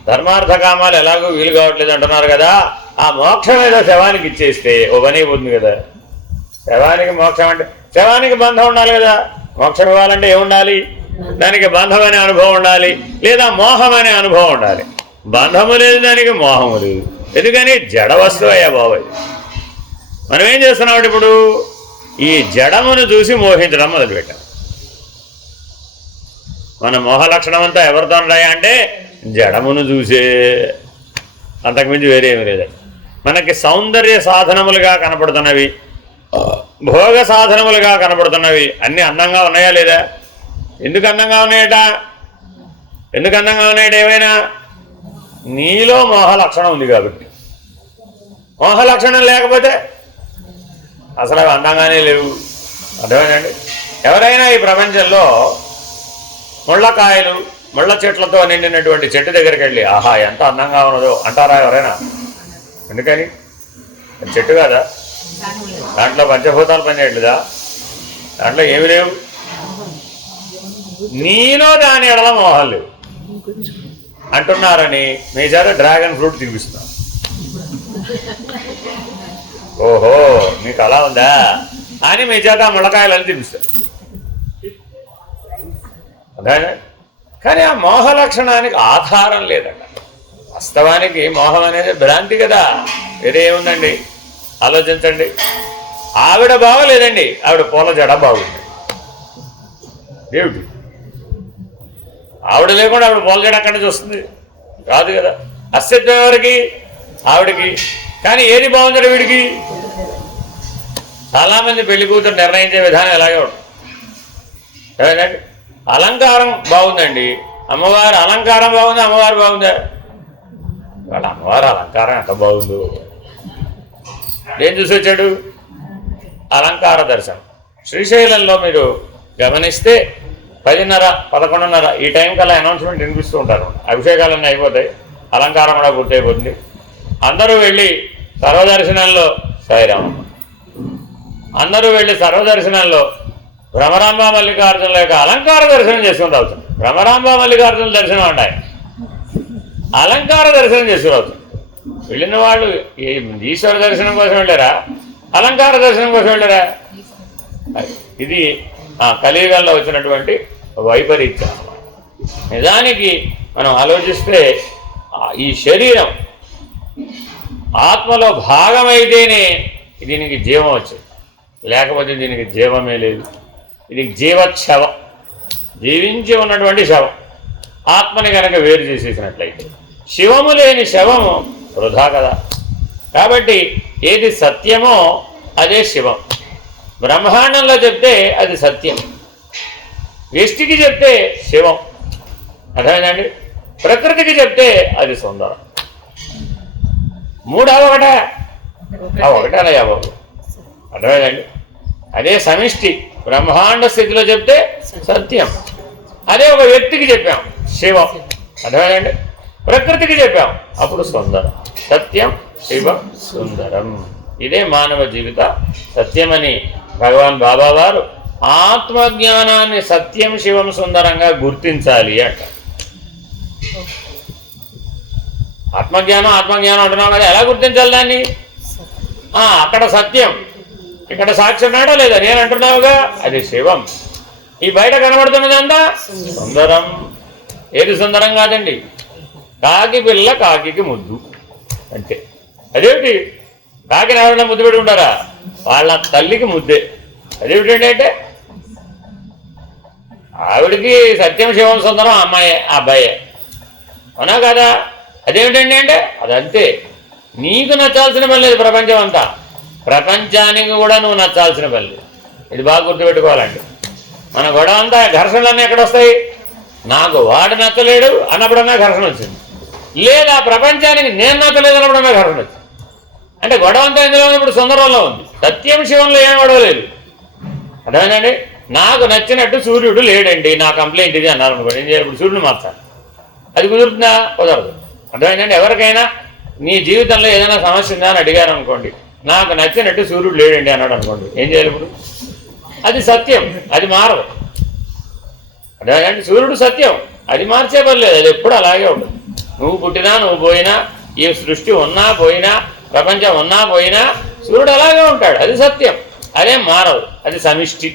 ధర్మార్థ కామాలు ఎలాగో వీలు కావట్లేదు అంటున్నారు కదా, ఆ మోక్షం ఏదో శవానికి ఇచ్చేస్తే ఓ పని అయిపోతుంది కదా. శవానికి మోక్షం అంటే శవానికి బంధం ఉండాలి కదా. మోక్షం ఇవ్వాలంటే ఏముండాలి? దానికి బంధం అనే అనుభవం ఉండాలి, లేదా మోహం అనే అనుభవం ఉండాలి. బంధము లేదు, దానికి మోహము లేదు. ఎందుకని? జడ వస్తువు అయ్యా బాబాయ్. మనం ఏం చేస్తున్నాం ఇప్పుడు? ఈ జడమును చూసి మోహించడం మొదలుపెట్టాం. మన మోహ లక్షణం అంతా ఎవరితో ఉన్నాయా అంటే జడమును చూసే, అంతకుమించి వేరేమీ లేదండి. మనకి సౌందర్య సాధనములుగా కనపడుతున్నవి, భోగ సాధనములుగా కనపడుతున్నవి అన్నీ అందంగా ఉన్నాయా లేదా? ఎందుకు అందంగా ఉన్నాయట? ఎందుకు అందంగా ఉన్నాయట? ఏమైనా నీలో మోహ లక్షణం ఉంది కాబట్టి. మోహ లక్షణం లేకపోతే అసలు అవి అందంగానే లేవు. అర్థమైందండి? ఎవరైనా ఈ ప్రపంచంలో ముళ్ళకాయలు ముళ్ళ చెట్లతో నిండినటువంటి చెట్టు దగ్గరికి వెళ్ళి ఆహా ఎంత అందంగా ఉన్నదో అంటారా ఎవరైనా? ఎందుకని? చెట్టు కదా, దాంట్లో పంచభూతాలు పనిచేయట్లేదా? దాంట్లో ఏమి లేవు. నీలో దాని ఎడల మోహాలు లేవు అంటున్నారని మీ చేత డ్రాగన్ ఫ్రూట్ తినిపిస్తున్నాం. ఓహో మీకు అలా ఉందా అని మీ చేత ముళ్ళకాయలని తినిపిస్తారు. అదే, కానీ ఆ మోహ లక్షణానికి ఆధారం లేదంట. వాస్తవానికి మోహం అనేది భ్రాంతి కదా, వేరే ఏముందండి? ఆలోచించండి. ఆవిడ బాగోలేదండి, ఆవిడ పూల జడ బాగుంది. ఏమిటి? ఆవిడ లేకుండా ఆవిడ పూల జడ అక్కడి నుంచి వస్తుంది? కాదు కదా. అస్తిత్వం ఎవరికి? ఆవిడకి. కానీ ఏది బాగుందంటే వీడికి? చాలామంది పెళ్లి కూతురు నిర్ణయించే విధానం ఎలాగే ఉంటుంది. ఏదండి? అలంకారం బాగుందండి, అమ్మవారు అలంకారం బాగుంది, అమ్మవారు బాగుందా? వాళ్ళ అమ్మవారు అలంకారం ఎంత బాగుందో. ఏం చూసి వచ్చాడు? అలంకార దర్శనం. శ్రీశైలంలో మీరు గమనిస్తే 10:30, 11:30 ఈ టైం కల్లా అనౌన్స్మెంట్ వినిపిస్తూ ఉంటారు. అభిషేకాలన్నీ అయిపోతాయి, అలంకారం కూడా పూర్తయిపోతుంది. అందరూ వెళ్ళి సర్వదర్శనంలో సాయిరామమ్మ, అందరూ వెళ్ళి సర్వదర్శనంలో భ్రమరాంబ మల్లికార్జునుల యొక్క అలంకార దర్శనం చేసుకుని రావుతుంది. భ్రమరాంబ మల్లికార్జునుల దర్శనం అంటాయి, అలంకార దర్శనం చేసుకుని రావుతుంది. వెళ్ళిన వాళ్ళు ఈశ్వర దర్శనం కోసం వెళ్ళారా, అలంకార దర్శనం కోసం వెళ్ళారా? ఇది కలియుగంలో వచ్చినటువంటి వైపరీత్యం. నిజానికి మనం ఆలోచిస్తే ఈ శరీరం ఆత్మలో భాగమైతేనే దీనికి జీవం వచ్చింది, లేకపోతే దీనికి జీవమే లేదు. ఇది జీవశవం, జీవించి ఉన్నటువంటి శవం. ఆత్మని కనుక వేరు చేసేసినట్లయితే శివము లేని శవము వృధా కదా. కాబట్టి ఏది సత్యమో అదే శివం. బ్రహ్మాండంలో చెప్తే అది సత్యం, వ్యష్టికి చెప్తే శివం. అర్థమైందండి? ప్రకృతికి చెప్తే అది సుందరం. మూడవ ఒకటే, ఆ ఒకటే అలా బాబు. అర్థమైందండి? అదే సమిష్టి బ్రహ్మాండ స్థితిలో చెప్తే సత్యం. అదే ఒక వ్యక్తికి చెప్పాం శివం. అర్థమైందండి? ప్రకృతికి చెప్పాం అప్పుడు సుందరం. సత్యం శివం సుందరం. ఇదే మానవ జీవిత సత్యమని భగవాన్ బాబా వారు ఆత్మజ్ఞానాన్ని సత్యం శివం సుందరంగా గుర్తించాలి అంట. ఆత్మజ్ఞానం అంటున్నాం కదా, ఎలా గుర్తించాలి దాన్ని? అక్కడ సత్యం, ఇక్కడ సాక్షి ఉన్నాడా లేదా? నేను అంటున్నావుగా, అది శివం. ఈ బయట కనబడుతున్నదంతా సుందరం. ఏది సుందరం కాదండి? కాకి పిల్ల కాకి ముద్దు అంటే. అదేమిటి? కాకిని ఎవరైనా ముద్దు పెట్టుకుంటారా? వాళ్ళ తల్లికి ముద్దే. అదేమిటండి అంటే ఆవిడికి సత్యం శివం సుందరం అమ్మాయే, అబ్బాయే. అవునా కదా? అదేమిటండి అంటే అదంతే. నీకు నచ్చాల్సిన పని లేదు ప్రపంచం అంతా, ప్రపంచానికి కూడా నువ్వు నచ్చాల్సిన పని లేదు. ఇది బాగా గుర్తుపెట్టుకోవాలండి. మన గొడవ అంతా ఘర్షణలన్నీ ఎక్కడొస్తాయి? నాకు వాడు నచ్చలేడు అన్నప్పుడన్నా ఘర్షణ వచ్చింది, లేదా ప్రపంచానికి నేను నచ్చలేదు అన్నప్పుడన్నా ఘర్షణ వచ్చింది. అంటే గొడవ అంతా ఎందులో ఉంది? ఇప్పుడు సుందరంలో ఉంది. సత్యం శివంలో ఏం గొడవ లేదు. అర్థమైందండి? నాకు నచ్చినట్టు సూర్యుడు లేడండి, నా కంప్లైంట్ ఇది అన్నారు అనుకోండి, ఏం చేయాలి? ఇప్పుడు సూర్యుడు మార్చాలి. అది కుదురుతుందా? కుదరదు. అర్థమైందండి? ఎవరికైనా నీ జీవితంలో ఏదైనా సమస్య ఉందా అని అడిగారు అనుకోండి, నాకు నచ్చినట్టు సూర్యుడు లేడండి అన్నాడు అనుకోండి, ఏం చేయాలి ఇప్పుడు? అది సత్యం, అది మారదు. అర్థమైందండి? సూర్యుడు సత్యం, అది మార్చే పని లేదు, అది ఎప్పుడు అలాగే ఉంటుంది. నువ్వు పుట్టినా నువ్వు పోయినా, ఈ సృష్టి ఉన్నా పోయినా, ప్రపంచం ఉన్నా పోయినా సూర్యుడు అలాగే ఉంటాడు. అది సత్యం, అదే మారదు, అది సమిష్టి.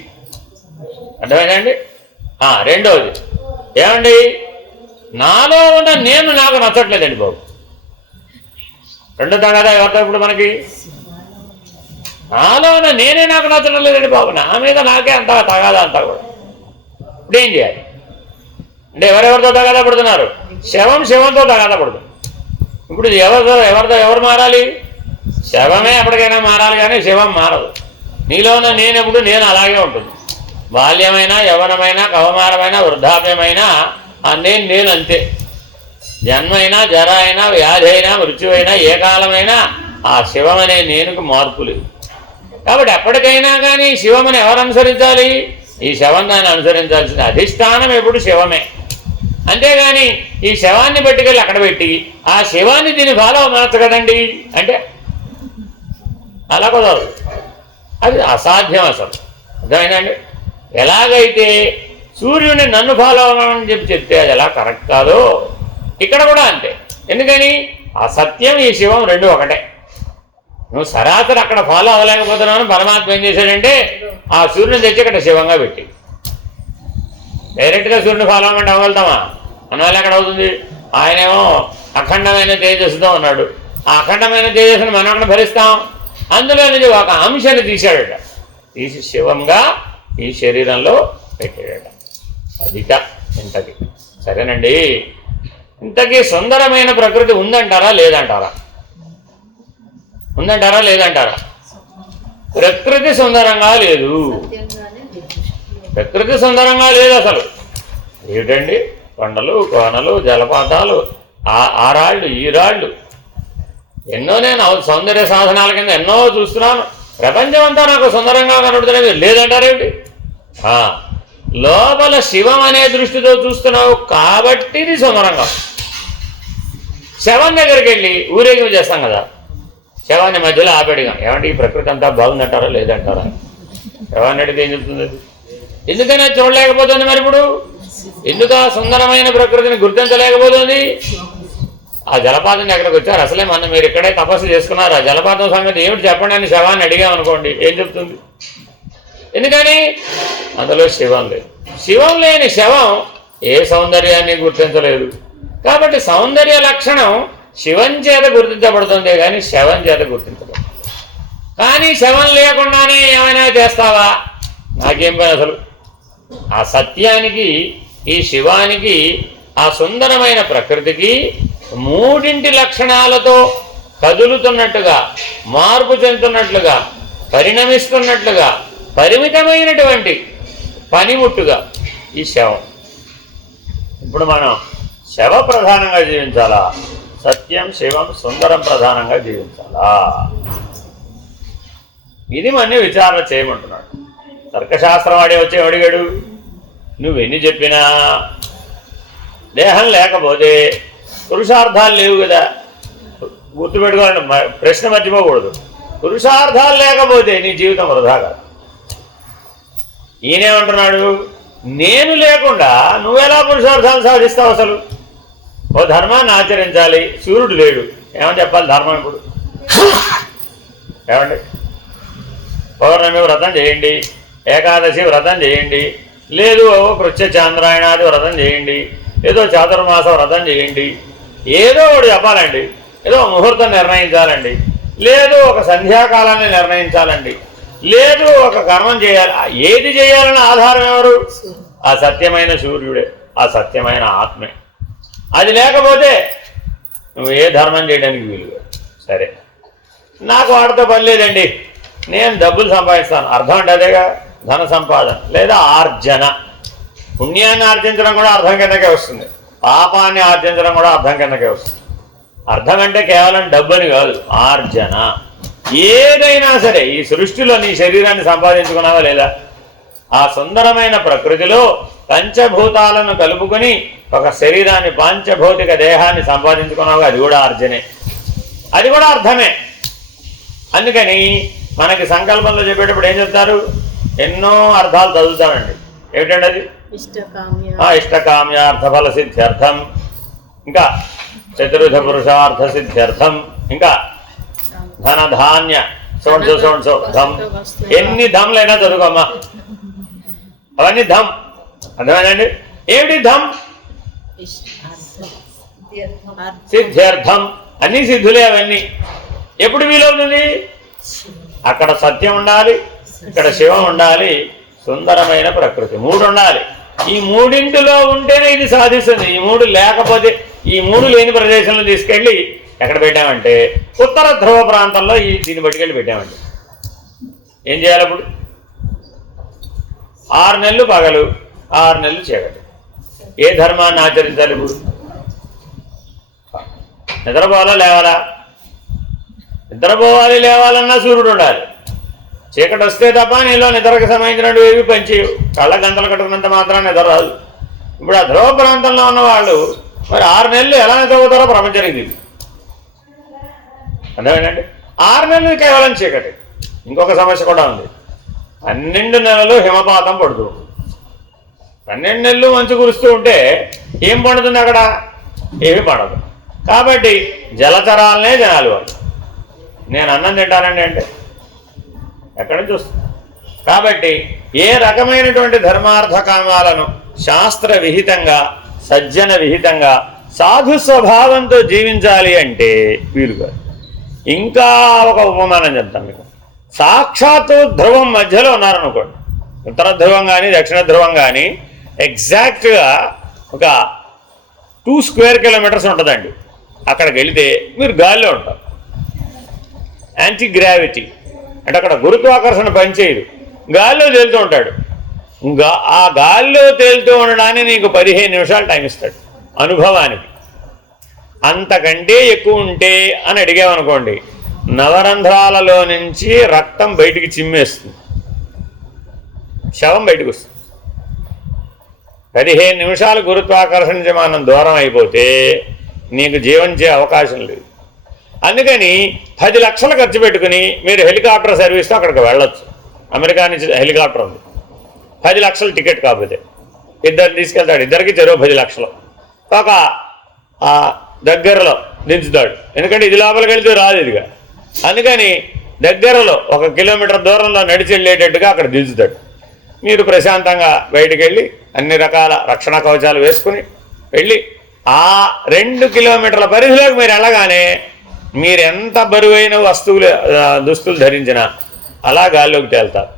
అర్థమైందండి? రెండవది ఏమండి? నాలో ఉన్న నేను నాకు నచ్చట్లేదండి బాబు. రెండో తగాదా ఎవరితో ఇప్పుడు మనకి? నాలోన నేనే నాకు నచ్చడం లేదండి బాబు, నా మీద నాకే అంత తగాదా అంతా కూడా. ఇప్పుడు ఏం చేయాలి అంటే ఎవరెవరితో తగాదా పడుతున్నారు? శవంతో తగాదా పడుతుంది. ఇప్పుడు ఎవరు మారాలి? శవమే ఎప్పటికైనా మారాలి, కానీ శవం మారదు. నీలోన నేనెప్పుడు నేను అలాగే ఉంటుంది. బాల్యమైనా, యవ్వనమైనా, కవమారమైనా, వృద్ధాప్యమైనా నేను అంతే. జన్మైనా, జర అయినా, వ్యాధి అయినా, మృత్యు అయినా, ఏ కాలమైనా ఆ శివం అనే నేనుకు మార్పు లేదు. కాబట్టి ఎప్పటికైనా కానీ శివమని ఎవరు అనుసరించాలి? ఈ శవం దాన్ని అనుసరించాల్సిన అధిష్టానం ఎప్పుడు శివమే. అంతేగాని ఈ శవాన్ని పట్టుకెళ్ళి అక్కడ పెట్టి ఆ శివాన్ని దీన్ని ఫాలో అవ్వచ్చు కదండి అంటే అలా కుదరదు, అది అసాధ్యం అసలు. అర్థమైందండి? ఎలాగైతే సూర్యుడిని నన్ను ఫాలో అవ్వమని చెప్తే అది ఎలా కరెక్ట్ కాదో ఇక్కడ కూడా అంతే. ఎందుకని ఆ సత్యం ఈ శివం రెండు ఒకటే. నువ్వు సరాసరి అక్కడ ఫాలో అవ్వలేకపోతున్నావు, పరమాత్మ ఏం చేశాడంటే ఆ సూర్యుని తెచ్చి ఇక్కడ శివంగా పెట్టి డైరెక్ట్గా సూర్యుని ఫాలో అవ్వమంటే అవ్వగలుగుతామా? మన వల్ల ఎక్కడ అవుతుంది? ఆయనేమో అఖండమైన తేజస్సుతో ఉన్నాడు. ఆ అఖండమైన తేజస్సును మనం అక్కడ భరిస్తాం. అందులో నుంచి ఒక అంశాన్ని తీశాడట, తీసి శివంగా ఈ శరీరంలో పెట్టాడట. అదిట ఇంతకి. సరేనండి, ఇంతకీ సుందరమైన ప్రకృతి ఉందంటారా లేదంటారా? ఉందంటారా లేదంటారా? ప్రకృతి సుందరంగా లేదు. ప్రకృతి సుందరంగా లేదు అసలు. ఏమిటండి? కొండలు, కోనలు, జలపాతాలు, ఆ రాళ్ళు, ఈ రాళ్ళు, ఎన్నో నేను సౌందర్య సాధనాల కింద ఎన్నో చూస్తున్నాను. ప్రపంచం అంతా నాకు సుందరంగా కనబడుతున్నది లేదంటారేమిటి? లోపల శివం అనే దృష్టితో చూస్తున్నావు కాబట్టి ఇది సుందరంగా. శవం దగ్గరికి వెళ్ళి ఊరేగింపు చేస్తాం కదా, శవాన్ని మధ్యలో ఆపేడిగా ఏమంటే ఈ ప్రకృతి అంతా బాగుందంటారా లేదంటారా? శవాన్ని అడిగితే ఏం చెప్తుంది? ఎందుకైనా చూడలేకపోతుంది. మరి ఇప్పుడు ఎందుకు ఆ సుందరమైన ప్రకృతిని గుర్తించలేకపోతుంది? ఆ జలపాతం ఎక్కడికి వచ్చారు? అసలే మీరు ఇక్కడే తపస్సు చేసుకున్నారు. ఆ జలపాతం సంగతి ఏమిటి చెప్పండి అని శవాన్ని అడిగామనుకోండి, ఏం చెప్తుంది? ఎందుకని అందులో శివం లేదు. శివం లేని శవం ఏ సౌందర్యాన్ని గుర్తించలేదు. కాబట్టి సౌందర్య లక్షణం శివం చేత గుర్తించబడుతుంది కానీ శవం చేత గుర్తించబడుతుంది. కానీ శవం లేకుండానే ఏమైనా చేస్తావా? నాకేం పని అసలు? ఆ సత్యానికి, ఈ శివానికి, ఆ సుందరమైన ప్రకృతికి మూడింటి లక్షణాలతో కదులుతున్నట్టుగా, మార్పు చెందుతున్నట్లుగా, పరిణమిస్తున్నట్లుగా, పరిమితమైనటువంటి పనిముట్టుగా ఈ శవం. ఇప్పుడు మనం శవ ప్రధానంగా జీవించాలా, సత్యం శివం సుందరం ప్రధానంగా జీవించాలా? ఇది మన్ని విచారణ చేయమంటున్నాడు. తర్కశాస్త్రం వాడే వచ్చి అడిగాడు, నువ్వెన్ని చెప్పినా దేహం లేకపోతే పురుషార్థాలు లేవు కదా. గుర్తుపెట్టుకోవాలండి, ప్రశ్న మర్చిపోకూడదు. పురుషార్థాలు లేకపోతే నీ జీవితం వృధా కాదు. ఈయనేమంటున్నాడు, నేను లేకుండా నువ్వెలా పురుషార్థాలు సాధిస్తావు? అసలు ఓ ధర్మాన్ని ఆచరించాలి, సూర్యుడు లేడు, ఏమని చెప్పాలి ధర్మం? ఇప్పుడు ఏమండి, పౌర్ణమి వ్రతం చేయండి, ఏకాదశి వ్రతం చేయండి, లేదు కృత్య చాంద్రాయణాది వ్రతం చేయండి, ఏదో చాతుర్మాస వ్రతం చేయండి, ఏదో ఒకటి చెప్పాలండి, ఏదో ముహూర్తం నిర్ణయించాలండి, లేదు ఒక సంధ్యాకాలాన్ని నిర్ణయించాలండి, లేదు ఒక కర్మం చేయాలి. ఏది చేయాలన్న ఆధారం ఎవరు? ఆ సత్యమైన సూర్యుడే, ఆ సత్యమైన ఆత్మే. అది లేకపోతే నువ్వు ఏ ధర్మం చేయడానికి వీలుగా. సరే, నాకు వాడితో పని లేదండి, నేను డబ్బులు సంపాదిస్తాను. అర్థం అంటే అదేగా, ధన సంపాదన లేదా ఆర్జన. పుణ్యాన్ని ఆర్జించడం కూడా అర్థం కిందకే వస్తుంది, పాపాన్ని ఆర్జించడం కూడా అర్థం కిందకే వస్తుంది. అర్థం అంటే కేవలం డబ్బు అని కాదు, ఆర్జన. ఏదైనా సరే ఈ సృష్టిలో నీ శరీరాన్ని సంపాదించుకున్నావా లేదా? ఆ సుందరమైన ప్రకృతిలో పంచభూతాలను కలుపుకొని ఒక శరీరాన్ని, పాంచభౌతిక దేహాన్ని సంపాదించుకున్నావు, అది కూడా ఆర్జనే, అది కూడా అర్థమే. అందుకని మనకి సంకల్పంలో చెప్పేటప్పుడు ఏం చెప్తారు? ఎన్నో అర్థాలు చదువుతామండి. ఏమిటండి అది? ఇష్టకామ్యార్థఫల సిద్ధ్యర్థం, ఇంకా చతుర్విధ పురుషార్థ సిద్ధ్యర్థం, ఇంకా ధనధాన్య సో ధమ్. ఎన్ని ధమ్లైనా చదువుకోమ్మా, అవన్నీ ధమ్. అర్థమేనండి? ఏమిటి ధమ్? సిద్ధ్యర్థం, అన్ని సిద్ధులే. అవన్నీ ఎప్పుడు వీలవుతుంది? అక్కడ సత్యం ఉండాలి, ఇక్కడ శివం ఉండాలి, సుందరమైన ప్రకృతి, మూడు ఉండాలి. ఈ మూడింటిలో ఉంటేనే ఇది సాధిస్తుంది. ఈ మూడు లేకపోతే, ఈ మూడు లేని ప్రదేశంలో తీసుకెళ్ళి ఎక్కడ పెట్టామంటే ఉత్తర ధ్రువ ప్రాంతంలో దీన్ని పట్టుకెళ్ళి పెట్టామండి. ఏం చేయాలి అప్పుడు? 6 నెలలు పగలు, 6 నెలలు చీకటి. ఏ ధర్మాన్ని ఆచరించాలి ఇప్పుడు? నిద్రపోవాలా లేవాలా? నిద్రపోవాలి, లేవాలన్నా సూర్యుడు ఉండాలి. చీకటి వస్తే తప్ప నీలో నిద్రకు సంబంధించినట్టు ఏవి పనిచేయవు. కళ్ళ గంటలు కట్టుకున్నంత మాత్రం నిద్ర రాదు. ఇప్పుడు ఆ ధ్రువ ప్రాంతంలో ఉన్న వాళ్ళు మరి 6 నెలలు ఎలా నిద్రపోతారో ప్రపంచానికి తెలియదు. అర్థమేనండి? 6 నెలలు కేవలం చీకటి. ఇంకొక సమస్య కూడా ఉంది. 12 నెలలు హిమపాతం పడుతుంది. 12 నెలలు మంచు కురుస్తూ ఉంటే ఏం పండుతుంది అక్కడ? ఏమి పడదు. కాబట్టి జలచరాలనే జనాలు వాళ్ళు. నేను అన్నం తింటానండి అంటే ఎక్కడి నుంచి వస్తుంది? కాబట్టి ఏ రకమైనటువంటి ధర్మార్థ కామాలను శాస్త్ర విహితంగా, సజ్జన విహితంగా, సాధు స్వభావంతో జీవించాలి అంటే వీలుగా. ఇంకా ఒక ఉపమానం చెప్తాను మీకు. సాక్షాత్తు ధ్రువం మధ్యలో ఉన్నారనుకోండి, ఉత్తర ధ్రువం కానీ దక్షిణ ధ్రువం కానీ ఎగ్జాక్ట్గా ఒక 2 స్క్వేర్ కిలోమీటర్స్ ఉంటుందండి. అక్కడికి వెళితే మీరు గాలిలో ఉంటారు. యాంటీ గ్రావిటీ అంటే అక్కడ గురుత్వాకర్షణ పనిచేయదు, గాలిలో తేలుతూ ఉంటాడు. ఆ గాలిలో తేలుతూ ఉండడానికి నీకు 15 నిమిషాలు టైం ఇస్తాడు అనుభవానికి. అంతకంటే ఎక్కువ ఉంటే అని అడిగామనుకోండి, నవరంధ్రాలలో నుంచి రక్తం బయటికి చిమ్మేస్తుంది, శవం బయటకు వస్తుంది. 15 నిమిషాలు గురుత్వాకర్షణ మనం దూరం అయిపోతే నీకు జీవించే అవకాశం లేదు. అందుకని 10 లక్షలు ఖర్చు పెట్టుకుని మీరు హెలికాప్టర్ సర్వీస్తో అక్కడికి వెళ్ళొచ్చు. అమెరికా నుంచి హెలికాప్టర్ ఉంది. 10 లక్షలు టికెట్ కాకపోతే ఇద్దరిని తీసుకెళ్తాడు. ఇద్దరికి చెరువు 10 లక్షలు. ఒక దగ్గరలో దించుతాడు. ఎందుకంటే ఇది లోపలికి వెళ్తే రాదు ఇదిగా. అందుకని దగ్గరలో 1 కిలోమీటర్ దూరంలో నడిచి వెళ్ళేటట్టుగా అక్కడ దించుతాడు. మీరు ప్రశాంతంగా బయటికి వెళ్ళి అన్ని రకాల రక్షణ కవచాలు వేసుకుని వెళ్ళి ఆ 2 కిలోమీటర్ల పరిధిలోకి మీరు వెళ్ళగానే మీరు ఎంత బరువైన దుస్తులు ధరించినా అలా గాల్లోకి తేలుతారు.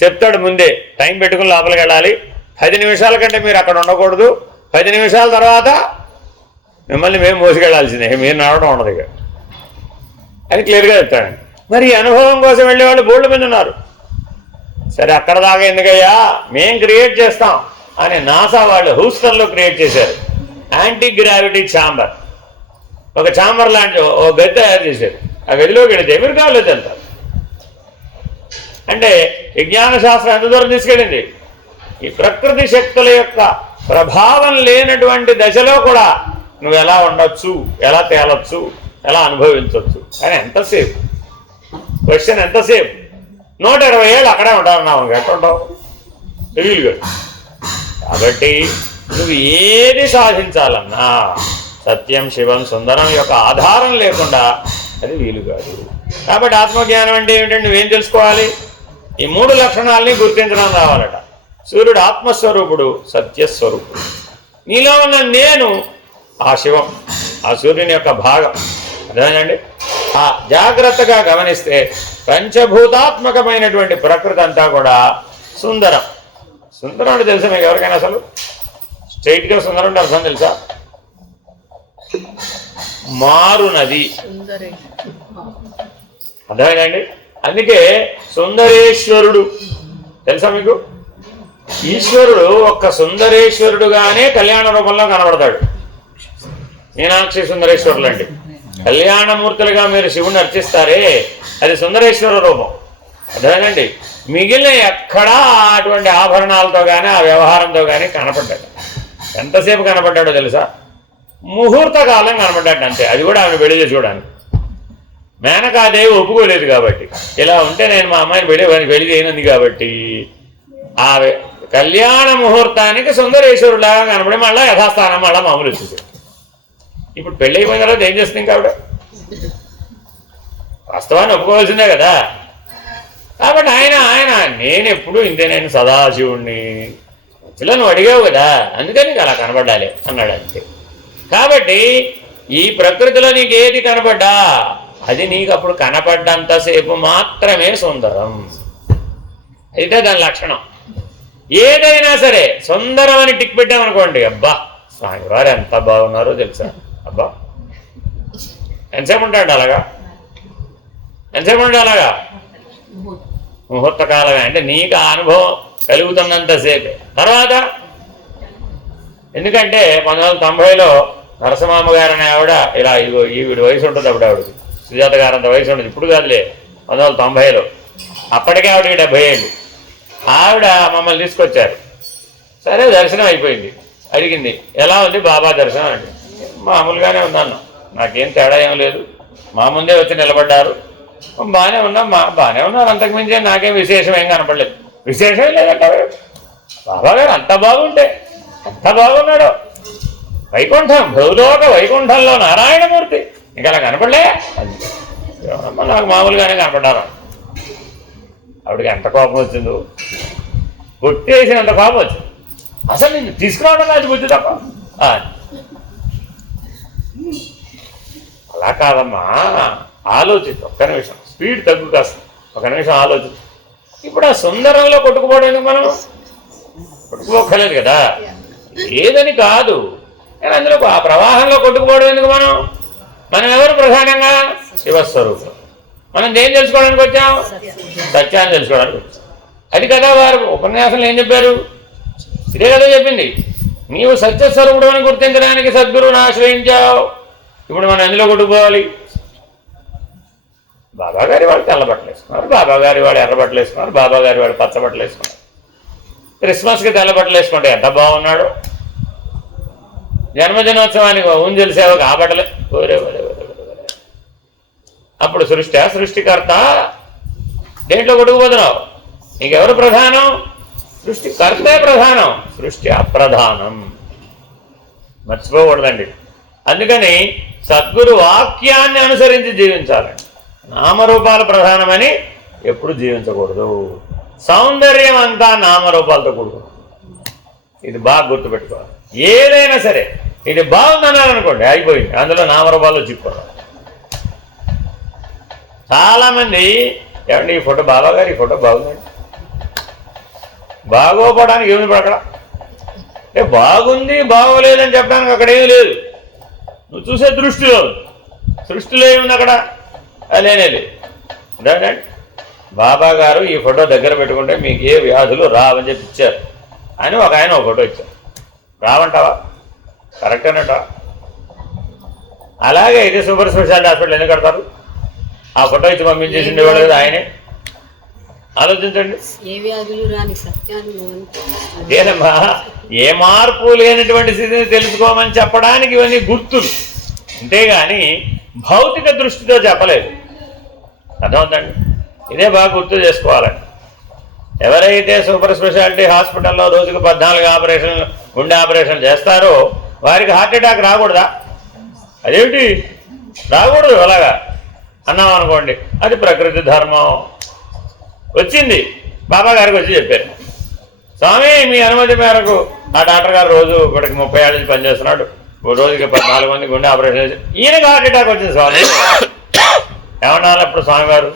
చెప్తాడు ముందే, టైం పెట్టుకుని లోపలికి వెళ్ళాలి. 10 నిమిషాల కంటే మీరు అక్కడ ఉండకూడదు. 10 నిమిషాల తర్వాత మిమ్మల్ని మేము మోసుకెళ్లాల్సిందే, మీరు నడవడం ఉండదు ఇక అని క్లియర్గా చెప్తాడండి. మరి ఈ అనుభవం కోసం వెళ్ళేవాళ్ళు బోల్డ్ మంది ఉన్నారు. సరే అక్కడ దాకా ఎందుకయ్యా, మేం క్రియేట్ చేస్తాం అని నాసా వాళ్ళు హ్యూస్టన్లో క్రియేట్ చేశారు యాంటీ గ్రావిటీ ఛాంబర్. ఒక ఛాంబర్ లాంటి ఒక గది తయారు చేశారు. ఆ గదిలోకి వెళితే మీరు గాల్లో వెళ్తారు. అంటే విజ్ఞాన శాస్త్రం ఎంత దూరం తీసుకెళ్ళింది? ఈ ప్రకృతి శక్తుల యొక్క ప్రభావం లేనటువంటి దశలో కూడా నువ్వు ఎలా ఉండొచ్చు, ఎలా తేలొచ్చు, ఎలా అనుభవించవచ్చు. కానీ ఎంతసేపు? క్వశ్చన్ ఎంతసేపు? 120 ఏళ్ళు అక్కడే ఉంటావు. ఎట్టుంటావు? వీలుగా. కాబట్టి నువ్వు ఏది సాధించాలన్నా సత్యం, శివం, సుందరం యొక్క ఆధారం లేకుండా అది వీలు కాదు. కాబట్టి ఆత్మజ్ఞానం అంటే ఏమిటంటే నువ్వేం తెలుసుకోవాలి? ఈ 3 లక్షణాలని గుర్తించడం రావాలట. సూర్యుడు ఆత్మస్వరూపుడు, సత్యస్వరూపుడు. నీలో ఉన్న నేను ఆ శివం, ఆ సూర్యుని యొక్క భాగం. అదేనండి, ఆ జాగ్రత్తగా గమనిస్తే పంచభూతాత్మకమైనటువంటి ప్రకృతి అంతా కూడా సుందరం. సుందరం అంటే తెలుసా మీకు ఎవరికైనా? అసలు స్ట్రైట్గా సుందరం అంటే అర్థం తెలుసా? మారునది. అర్థమేనండి. అందుకే సుందరేశ్వరుడు తెలుసా మీకు? ఈశ్వరుడు ఒక్క సుందరేశ్వరుడుగానే కళ్యాణ రూపంలో కనబడతాడు. మీనాక్షి సుందరేశ్వరులు అంటే కళ్యాణమూర్తులుగా మీరు శివుని అర్చిస్తారే, అది సుందరేశ్వర రూపం. అదేనండి. మిగిలిన ఎక్కడా అటువంటి ఆభరణాలతో కానీ ఆ వ్యవహారంతో కానీ కనపడ్డాడు. ఎంతసేపు కనపడ్డాడో తెలుసా? ముహూర్త కాలం కనపడ్డాడు అంతే. అది కూడా ఆమె పెళ్లి చేసుకోవడానికి. మేనకాదేవి ఒప్పుకోలేదు కాబట్టి, ఇలా ఉంటే నేను మా అమ్మాయిని పెళ్లి చేయనుంది కాబట్టి ఆ కళ్యాణ ముహూర్తానికి సుందరేశ్వరులాగా కనపడి మళ్ళీ యథాస్థానం మళ్ళీ మామూలు వచ్చేసాడు. ఇప్పుడు పెళ్ళి అయిపోయిన తర్వాత ఏం చేస్తుంది కాబట్టి వాస్తవాన్ని ఒప్పుకోవాల్సిందే కదా. కాబట్టి ఆయన నేను ఎప్పుడు ఇంతే, నేను సదాశివుణ్ణి, ఇలా నువ్వు అడిగావు కదా అందుకని అలా కనపడాలి అన్నాడు అంతే. కాబట్టి ఈ ప్రకృతిలో నీకు ఏది కనపడ్డా అది నీకు అప్పుడు కనపడ్డంతసేపు మాత్రమే సుందరం. అయితే దాని లక్షణం. ఏదైనా సరే సుందరం అని టిక్ పెట్టామనుకోండి, అబ్బా స్వామివారు ఎంత బాగున్నారో తెలుసా, అబ్బా ఎంతసేపు ఉంటాడు అలాగా, ఎంతసేపు ఉంటాడు అలాగా, ముహూర్త కాలమే. అంటే నీకు ఆ అనుభవం కలుగుతున్నంతసేపే. తర్వాత ఎందుకంటే 1990లో నరసింహమ్మ గారు అనే ఆవిడ ఇలా ఇదిగో ఈవిడ వయసు ఉంటుంది, అప్పుడు ఆవిడకి సుజాత గారు అంత వయసు ఉంటుంది, ఇప్పుడు కాదులే 1990లో, అప్పటికే ఆవిడకి 70 ఏళ్ళు. ఆవిడ మమ్మల్ని తీసుకొచ్చారు. సరే దర్శనం అయిపోయింది. అడిగింది ఎలా ఉంది బాబా దర్శనం అంటే, మామూలుగానే ఉన్నాను, నాకేం తేడా ఏం లేదు, మా ముందే వచ్చి నిలబడ్డారు, బాగానే ఉన్నాం, బాగానే ఉన్నారు, అంతకుమించి నాకేం విశేషం ఏం కనపడలేదు. విశేషం లేదంటే బాబా గారు అంత బాగుంటే ఎంత బాగున్నాడు, వైకుంఠం భూలోక వైకుంఠంలో నారాయణమూర్తి ఇంకా అలా కనపడలే, అది నాకు మామూలుగానే కనపడ్డారు. ఆవిడకి ఎంత కోపం వచ్చిందో, కొట్టేసినంత కోపం వచ్చింది. అసలు నేను తీసుకురావడం కాదు బుద్ధి తప్ప. అలా కాదమ్మా, ఆలోచించు ఒక్క నిమిషం, స్పీడ్ తగ్గు కాస్త, ఒక నిమిషం ఆలోచించు. ఇప్పుడు ఆ సుందరంలో కొట్టుకుపోవడం ఎందుకు, మనం కొట్టుకుపోక్కర్లేదు కదా, ఏదని కాదు కానీ అందులో ఆ ప్రవాహంలో కొట్టుకుపోవడం ఎందుకు, మనం ఎవరు ప్రధానంగా శివస్వరూపం. మనం దేని తెలుసుకోవడానికి వచ్చాం, సత్యాన్ని తెలుసుకోవడానికి వచ్చాం. అది కదా వారు ఉపన్యాసంలో ఏం చెప్పారు, ఇదే కదా చెప్పింది, నీవు సత్యస్వరూపుడు అని గుర్తించడానికి సద్గురువుని ఆశ్రయించావు. ఇప్పుడు మనం ఎందులో కొట్టుకుపోవాలి, బాబాగారి వాళ్ళు తెల్లబట్టలు వేసుకున్నారు, బాబాగారి వాడు ఎర్రబట్టలు వేసుకున్నారు, బాబాగారి వాడు పచ్చబట్టలు వేసుకున్నారు. క్రిస్మస్కి తెల్లబట్టలు వేసుకుంటే ఎంత బాగున్నాడు, జన్మదినోత్సవానికి ఊంజల్ సేవకు ఆ బట్టలే ఒరే ఒరే ఒరే ఒరే. అప్పుడు సృష్టికర్త దేంట్లో కొట్టుకుపోతున్నావు, నీకెవరు ప్రధానం, సృష్టికర్తే ప్రధానం, సృష్టి అప్రధానం, మర్చిపోకూడదండి. అందుకని సద్గురు వాక్యాన్ని అనుసరించి జీవించాలండి. నామరూపాలు ప్రధానమని ఎప్పుడు జీవించకూడదు. సౌందర్యం అంతా నామరూపాలతో కూడుకున్నాం, ఇది బాగా గుర్తుపెట్టుకోవాలి. ఏదైనా సరే ఇది బాగుందన్నారనుకోండి అయిపోయింది, అందులో నామరూపాల్లో చిక్కుకోవాలి. చాలామంది ఏమండి ఈ ఫోటో బాబాగారు, ఈ ఫోటో బాగుందండి, బాగోపోవడానికి ఏమి అక్కడ, అంటే బాగుంది బాగోలేదని చెప్పడానికి అక్కడ ఏమీ లేదు. నువ్వు చూసే సృష్టిలో ఏముంది అక్కడ, లేనేది. బాబా గారు ఈ ఫోటో దగ్గర పెట్టుకుంటే మీకు ఏ వ్యాధులు రావని చెప్పి ఇచ్చారు అని ఒక ఆయన ఒక ఫోటో ఇచ్చారు. రావంటావా, కరెక్ట్ అన్నట్టా? అలాగే ఇది సూపర్ స్పెషాలిటీ హాస్పిటల్ ఎందుకు కడతారు, ఆ ఫోటో ఇచ్చి పంపించేసింది ఇవ్వడు కదా ఆయనే. ఆలోచించండి. ఏదమ్మా ఏ మార్పు లేనటువంటి స్థితిని తెలుసుకోమని చెప్పడానికి ఇవన్నీ గుర్తులు, అంతేగాని భౌతిక దృష్టితో చెప్పలేదు. అర్థమవుతండి, ఇదే బాగా గుర్తు చేసుకోవాలండి. ఎవరైతే సూపర్ స్పెషాలిటీ హాస్పిటల్లో రోజుకు 14 ఆపరేషన్లు, గుండె ఆపరేషన్లు చేస్తారో వారికి హార్ట్ అటాక్ రాకూడదా? అదేమిటి రాకూడదు అలాగా అన్నాం అనుకోండి, అది ప్రకృతి ధర్మం. వచ్చింది బాబా గారికి వచ్చి చెప్పారు, స్వామి మీ అనుమతి మేరకు ఆ డాక్టర్ గారు రోజు ఇప్పటికి 30 ఏళ్ళ నుంచి పనిచేస్తున్నాడు, రోజుకి 14 మంది గుండె ఆపరేషన్ చేసి ఈయనకి హార్ట్ అటాక్ వచ్చింది స్వామి. ఏమన్నా అప్పుడు స్వామివారు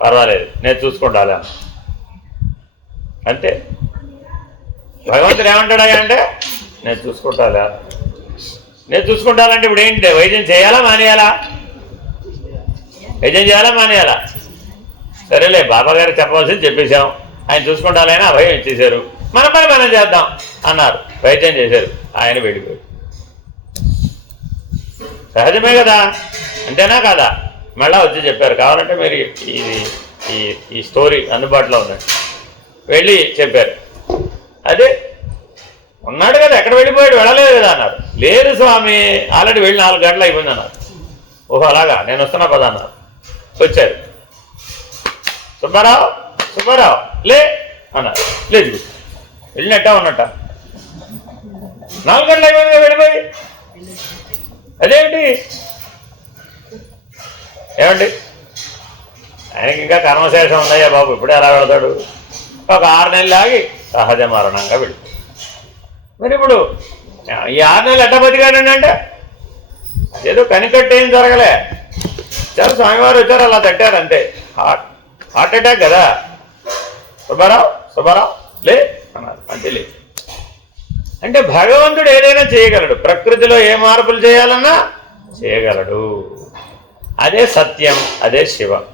పర్వాలేదు నేను చూసుకుంటాలే అంతే. భగవంతుడు ఏమంటాడా అంటే నేను చూసుకుంటాలే, నేను చూసుకుంటానంటే ఇప్పుడు ఏంటి, వైద్యం చేయాలా మానేయాలా, వైద్యం చేయాలా మానేయాలా? సరేలే బాబా గారికి చెప్పవలసింది చెప్పేశాం, ఆయన చూసుకుంటాలని అభయం ఇచ్చేశారు, మన పని మనం చేద్దాం అన్నారు, వైద్యం చేశారు, ఆయన వెళ్ళిపోయారు. సహజమే కదా, అంతేనా కాదా? మళ్ళా వచ్చి చెప్పారు కావాలంటే మీరు ఈ స్టోరీ అందుబాటులో ఉందండి, వెళ్ళి చెప్పారు. అదే ఉన్నాడు కదా, ఎక్కడ వెళ్ళిపోయాడు, వెళ్ళలేదు కదా అన్నారు. లేదు స్వామి ఆల్రెడీ వెళ్ళి 4 గంటలు అయిపోయింది అన్నారు. ఓహో అలాగా, నేను వస్తున్నా పద అన్నారు. వచ్చారు, సుబ్బారావు లే అన్నారు. లేదు వెళ్ళినట్ట ఉన్నట్ట 4 గంటలు అయిపోయింది వెళ్ళిపోయి. అదేమిటి ఏమండి ఆయనకి ఇంకా కర్మశేషం ఉన్నాయా బాబు, ఇప్పుడే ఎలా వెళతాడు? ఒక 6 నెలలు ఆగి సహజ మరణంగా వెళ్ళిపోయి. మరి ఇప్పుడు ఈ 6 నెలలు ఎట్ట బతికాడండి అంటే ఏదో కనికట్టు ఏం జరగలే, చాలా స్వామివారు వచ్చారు, అలా తట్టారు అంతే. హార్ట్ అటాక్ కదా, సుబ్బారావు లే అన్నారు, అంతే లే. అంటే భగవంతుడు ఏదైనా చేయగలడు, ప్రకృతిలో ఏ మార్పులు చేయాలన్నా చేయగలడు. అదే సత్యం, అదే శివం.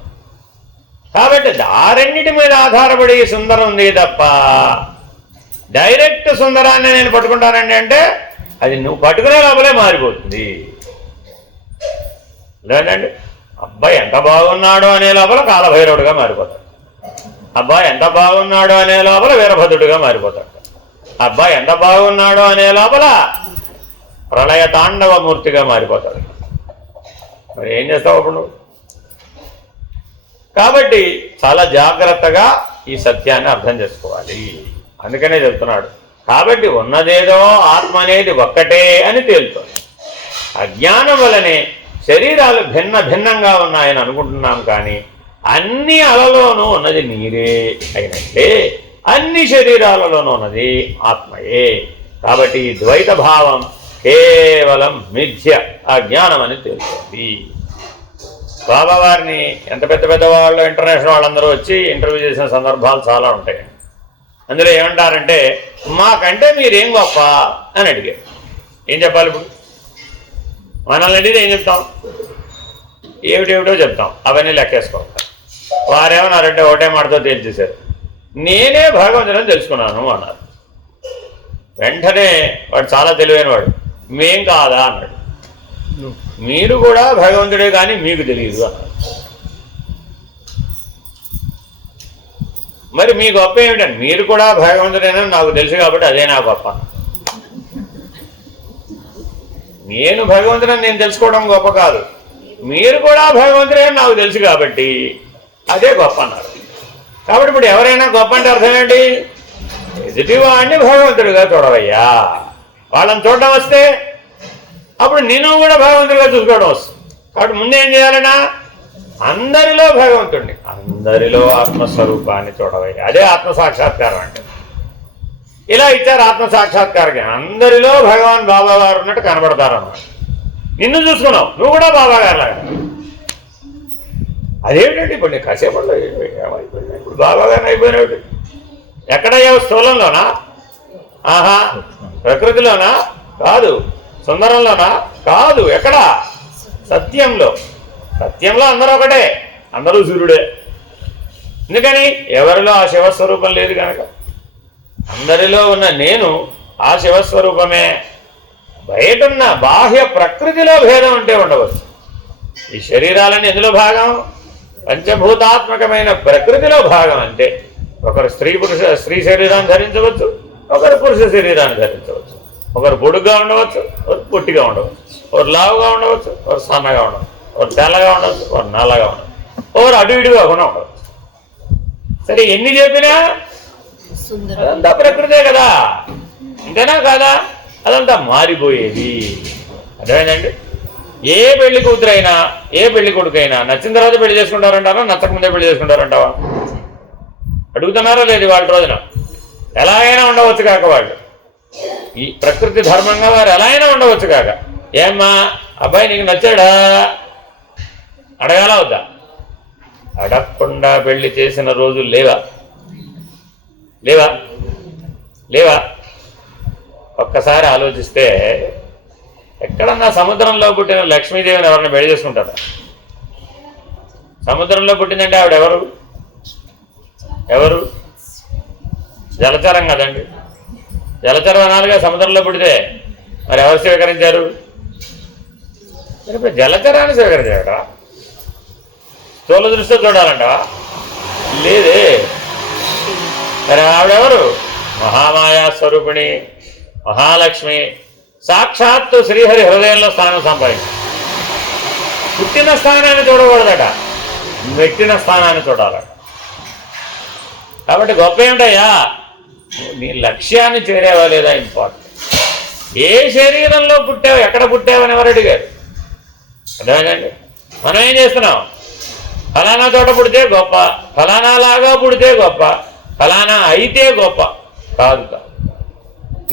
కాబట్టి దారెన్నిటి మీద ఆధారపడి సుందరం ఉంది తప్ప డైరెక్ట్ సుందరాన్ని నేను పట్టుకుంటానండి అంటే అది నువ్వు పట్టుకునే లోపలే మారిపోతుంది. లేదండి, అబ్బాయి ఎంత బాగున్నాడో అనే లోపల కాలభైరవుడిగా మారిపోతాడు, అబ్బాయి ఎంత బాగున్నాడో అనే లోపల వీరభద్రుడిగా మారిపోతాడు, అబ్బాయి ఎంత బాగున్నాడో అనే లోపల ప్రళయ తాండవమూర్తిగా మారిపోతాడు. మరి ఏం చేస్తావు అప్పుడు నువ్వు? కాబట్టి చాలా జాగ్రత్తగా ఈ సత్యాన్ని అర్థం చేసుకోవాలి. అందుకనే చెప్తున్నాడు. కాబట్టి ఉన్నదేదో ఆత్మ అనేది ఒక్కటే అని తేలుతుంది. అజ్ఞానం వల్లనే శరీరాలు భిన్న భిన్నంగా ఉన్నాయని అనుకుంటున్నాం, కానీ అన్ని అలలోనూ ఉన్నది నీరే అయినట్లే అన్ని శరీరాలలోనూ ఉన్నది ఆత్మయే. కాబట్టి ఈ ద్వైత భావం కేవలం మిథ్య, అజ్ఞానం అని తెలుస్తుంది. బాబావారిని ఎంత పెద్ద పెద్ద వాళ్ళు, ఇంటర్నేషనల్ వాళ్ళందరూ వచ్చి ఇంటర్వ్యూ చేసిన సందర్భాలు చాలా ఉంటాయి. అందులో ఏమంటారంటే, మాకంటే మీరేం గొప్ప అని అడిగారు. ఏం చెప్పాలి ఇప్పుడు? మనల్ని అడిగితే ఏం చెప్తాం? ఏమిటేమిటో చెప్తాం, అవన్నీ లెక్కేసుకోవాలి. వారేమన్నారంటే ఒకటే మాటతో తేల్చేశారు, నేనే భగవంతుడని తెలుసుకున్నాను అన్నారు. వెంటనే వాడు చాలా తెలివైన వాడు, మేం కాదా అన్నాడు. మీరు కూడా భగవంతుడే కానీ మీకు తెలియదు అన్నారు. మరి మీ గొప్ప ఏమిటండి? మీరు కూడా భగవంతుడేనని నాకు తెలుసు కాబట్టి అదే నా గొప్ప. నేను భగవంతుడని నేను తెలుసుకోవడం గొప్ప కాదు, మీరు కూడా భగవంతుడని నాకు తెలుసు కాబట్టి అదే గొప్ప అన్నారు. కాబట్టి ఇప్పుడు ఎవరైనా గొప్ప అంటే అర్థం ఏంటి? ఎదుటివాడిని భగవంతుడిగా చూడవయ్యా. వాళ్ళని చూడడం వస్తే అప్పుడు నేను కూడా భగవంతుడిగా చూసుకోవడం వస్తుంది. కాబట్టి ముందేం చేయాలన్నా అందరిలో భగవంతుడిని, అందరిలో ఆత్మస్వరూపాన్ని చూడవయ్యా. అదే ఆత్మసాక్షాత్కారం అంటే. ఇలా ఇచ్చారు ఆత్మసాక్షాత్కారం. అందరిలో భగవాన్ బాబా గారు ఉన్నట్టు కనబడతారన్నమాట. నిన్ను చూసుకున్నావు, నువ్వు కూడా బాబా గారు లాగా. అదేమిటండి ఇప్పుడు నీకు కాసేపట్లో ఏమైపోయింది, ఇప్పుడు బాబా గారిని అయిపోయినట్టు. ఎక్కడయ్యావు? స్థూలంలోనా? ఆహా, ప్రకృతిలోనా? కాదు. సుందరంలోనా? కాదు. ఎక్కడ? సత్యంలో. సత్యంలో అందరూ ఒకటే, అందరూ సూర్యుడే. ఎందుకని? ఎవరిలో ఆ శివస్వరూపం లేదు కనుక. అందరిలో ఉన్న నేను ఆ శివస్వరూపమే. బయటున్న బాహ్య ప్రకృతిలో భేదం ఉంటే ఉండవచ్చు. ఈ శరీరాలన్నీ ఎందులో భాగం? పంచభూతాత్మకమైన ప్రకృతిలో భాగం. అంటే ఒకరు స్త్రీ శరీరాన్ని ధరించవచ్చు, ఒకరు పురుష శరీరాన్ని ధరించవచ్చు. ఒకరు పొడుగ్గా ఉండవచ్చు, ఒకరు పొట్టిగా ఉండవచ్చు, ఒకరు లావుగా ఉండవచ్చు, ఒకరు సన్నగా ఉండవచ్చు, ఒకరు తెల్లగా ఉండవచ్చు, ఒకరు నల్లగా ఉండవచ్చు, ఒకరు అటు ఇటుగా కూడా ఉండవచ్చు. సరే, ఎన్ని చెప్పినా అదంతా ప్రకృతే కదా, ఇంతేనా కాదా? అదంతా మారిపోయేది. అర్థమైందండి? ఏ పెళ్లి కూతురైనా ఏ పెళ్లి కొడుకైనా నచ్చిన తర్వాత పెళ్లి చేసుకుంటారంటారా, నచ్చకముందే పెళ్లి చేసుకుంటారంటావా? అడుగుతున్నారా లేదు? వాళ్ళ రోజున ఎలా అయినా ఉండవచ్చు కాక, వాళ్ళు ఈ ప్రకృతి ధర్మంగా వారు ఎలా అయినా ఉండవచ్చు కాక. ఏమ్మా అబ్బాయి నీకు నచ్చాడా అడగాల వద్దా? అడగకుండా పెళ్లి చేసిన రోజులు లేవా? లేవా? లేవా? ఒక్కసారి ఆలోచిస్తే ఎక్కడన్నా సముద్రంలో పుట్టిన లక్ష్మీదేవిని ఎవరిని పెళ్లి చేసుకుంటారా? సముద్రంలో పుట్టిందంటే ఆవిడ ఎవరు? ఎవరు? జలచరం కదండి. జలచరం అనాలిగా సముద్రంలో పుడితే. మరి ఎవరు స్వీకరించారు? ఇప్పుడు జలచరాన్ని స్వీకరించాడా? స్థూల దృష్టితో చూడాలంటవా? లేదే. మరి ఆవిడెవరు? మహామాయా స్వరూపిణి, మహాలక్ష్మి, సాక్షాత్తు శ్రీహరి హృదయంలో స్థానం సంపాదించి. పుట్టిన స్థానాన్ని చూడకూడదట, మెట్టిన స్థానాన్ని చూడాలట. కాబట్టి గొప్ప ఏమిటయ్యా, నీ లక్ష్యాన్ని చేరేవా లేదా ఇంపార్టెంట్. ఏ శరీరంలో పుట్టావు, ఎక్కడ పుట్టావని ఎవరు అడిగారు? అర్థమైందండి? మనం ఏం చేస్తున్నాం? ఫలానా చోట పుడితే గొప్ప, ఫలానా లాగా పుడితే గొప్ప, ఫలానా అయితే గొప్ప. కాదు కాదు,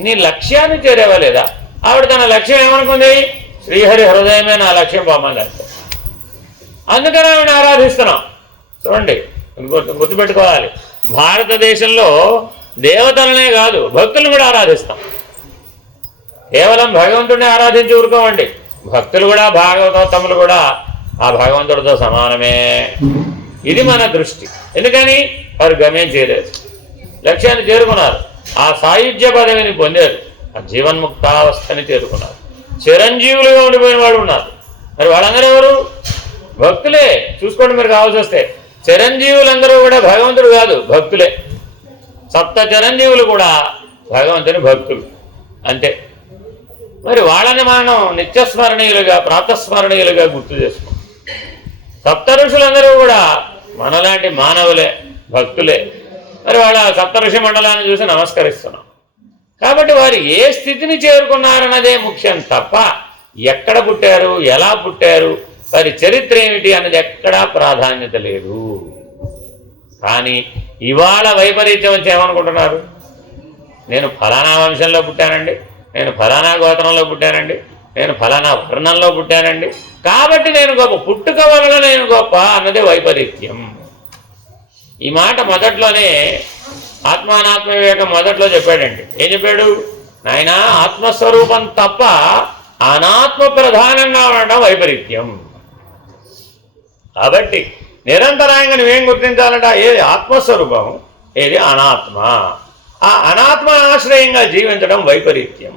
నీ లక్ష్యాన్ని చేరేవా లేదా? ఆవిడ తన లక్ష్యం ఏమనుకుంది? శ్రీహరి హృదయమే నా లక్ష్యం, బామ్మని. అందుకని ఆమెను ఆరాధిస్తున్నాం. చూడండి, గుర్తుపెట్టుకోవాలి, భారతదేశంలో దేవతలనే కాదు భక్తులను కూడా ఆరాధిస్తాం. కేవలం భగవంతుడిని ఆరాధించి ఊరుకోమండి, భక్తులు కూడా భాగవతములు కూడా ఆ భగవంతుడితో సమానమే. ఇది మన దృష్టి. ఎందుకని వారు గమ్యం చేయలేదు, లక్ష్యాన్ని చేరుకున్నారు, ఆ సాయుధ్య పదవిని పొందారు, ఆ జీవన్ముక్తావస్థని చేరుకున్నారు, చిరంజీవులుగా ఉండిపోయిన వాళ్ళు ఉన్నారు. మరి వాళ్ళందరూ ఎవరు? భక్తులే. చూసుకోండి మీరు కావాల్సి వస్తే, చిరంజీవులందరూ కూడా భగవంతుడు కాదు, భక్తులే. సప్త చిరంజీవులు కూడా భగవంతుని భక్తులు అంతే. మరి వాళ్ళని మనం నిత్యస్మరణీయులుగా ప్రాతస్మరణీయులుగా గుర్తు చేసుకుంటాం. సప్త ఋషులందరూ కూడా మనలాంటి మానవులే, భక్తులే. మరి వాళ్ళ సప్త ఋషి మండలాన్ని చూసి నమస్కరిస్తున్నాం. కాబట్టి వారు ఏ స్థితిని చేరుకున్నారన్నదే ముఖ్యం తప్ప ఎక్కడ పుట్టారు, ఎలా పుట్టారు, వారి చరిత్ర ఏమిటి అన్నది ఎక్కడా ప్రాధాన్యత లేదు. కానీ ఇవాళ వైపరీత్యం వచ్చి ఏమనుకుంటున్నారు, నేను ఫలానా వంశంలో పుట్టానండి, నేను ఫలానా గోత్రంలో పుట్టానండి, నేను ఫలానా వర్ణంలో పుట్టానండి, కాబట్టి నేను గొప్ప, పుట్టుక వలన నేను గొప్ప అన్నదే వైపరీత్యం. ఈ మాట మొదట్లోనే ఆత్మానాత్మ వివేకం మొదట్లో చెప్పాడండి. ఏం చెప్పాడు? నాయన, ఆత్మస్వరూపం తప్ప అనాత్మ ప్రధానంగా ఉండడం వైపరీత్యం. కాబట్టి నిరంతరాయంగా నువ్వేం గుర్తించాలంట, ఏది ఆత్మస్వరూపం, ఏది అనాత్మ. ఆ అనాత్మ ఆశ్రయంగా జీవించడం వైపరీత్యం,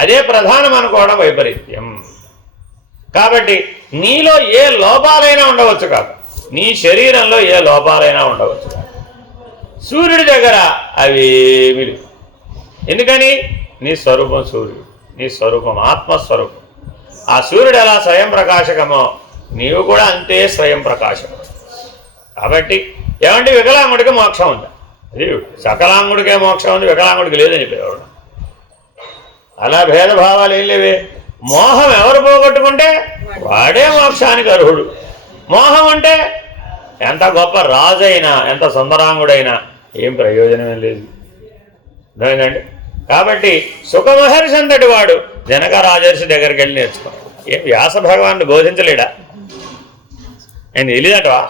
అదే ప్రధానం అనుకోవడం వైపరీత్యం. కాబట్టి నీలో ఏ లోపాలైనా ఉండవచ్చు కాదు, నీ శరీరంలో ఏ లోపాలైనా ఉండవచ్చు కాదు, సూర్యుడి దగ్గర అవేమి లేవు. ఎందుకని? నీ స్వరూపం సూర్యుడు, నీ స్వరూపం ఆత్మస్వరూపం. ఆ సూర్యుడు ఎలా స్వయం ప్రకాశకమో నీవు కూడా అంతే స్వయం ప్రకాశం. కాబట్టి ఏమంటే వికలాంగుడికి మోక్షం ఉందా? అది సకలాంగుడికే మోక్షం ఉంది, వికలాంగుడికి లేదని చెప్పేవాడు. అలా భేదభావాలు ఏం లేవే. మోహం ఎవరు పోగొట్టుకుంటే వాడే మోక్షానికి అర్హుడు. మోహం అంటే ఎంత గొప్ప రాజైనా, ఎంత సుందరాంగుడైనా ఏం ప్రయోజనం లేదు. అర్థమైందండి? కాబట్టి సుఖమహర్షి అంతటి వాడు జనక రాజర్షి దగ్గరికి వెళ్ళి నేర్చుకున్నాడు. ఏం వ్యాస భగవానుడు బోధించలేడా? ఆయన తెలియదటవా?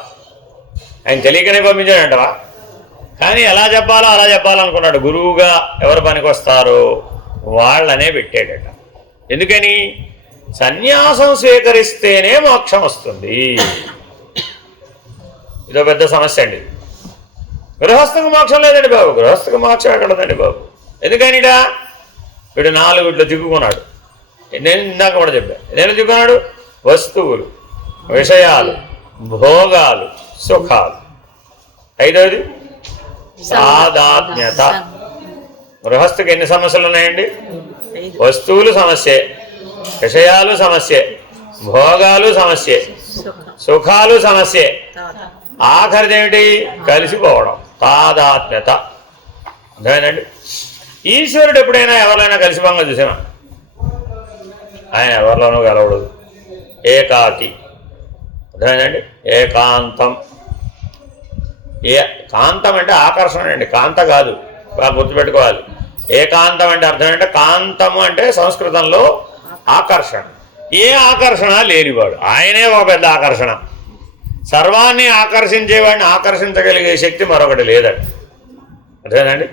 ఆయన తెలియకనే పంపించాడంటవా? కానీ ఎలా చెప్పాలో అలా చెప్పాలనుకున్నాడు. గురువుగా ఎవరు పనికొస్తారో వాళ్ళనే పెట్టాడట. ఎందుకని? సన్యాసం స్వీకరిస్తేనే మోక్షం వస్తుంది. ఇదో పెద్ద సమస్య అండి. గృహస్థకు మోక్షం లేదండి బాబు, గృహస్థకు మోక్షం ఎక్కడదండి బాబు. ఎందుకనిడా? వీడు 4 చిక్కుకున్నాడు. నేను ఇందాక కూడా చెప్పాను, నేను చిక్కుకున్నాడు. వస్తువులు, విషయాలు, భోగాలు, సుఖాలు. 5వది సాదాత్మ్యత. గృహస్థుకి ఎన్ని సమస్యలు ఉన్నాయండి? వస్తువులు సమస్యే, విషయాలు సమస్యే, భోగాలు సమస్యే, సుఖాలు సమస్యే, ఆఖరిదేమిటి? కలిసిపోవడం, తాదాత్మ్యత. అర్థమైందండి? ఈశ్వరుడు ఎప్పుడైనా ఎవరైనా కలిసిపోగా చూసామా? ఆయన ఎవరిలోనూ కలవడు, ఏకాకి. అర్థమైందండి? ఏకాంతం. కాంతం అంటే ఆకర్షణ అండి, కాంత కాదు, బాగా గుర్తుపెట్టుకోవాలి. ఏకాంతం అంటే అర్థం అంటే, కాంతము అంటే సంస్కృతంలో ఆకర్షణ. ఏ ఆకర్షణ లేనివాడు, ఆయనే ఒక పెద్ద ఆకర్షణ. సర్వాన్ని ఆకర్షించేవాడిని ఆకర్షించగలిగే శక్తి మరొకటి లేదండి. అర్థమేనండి?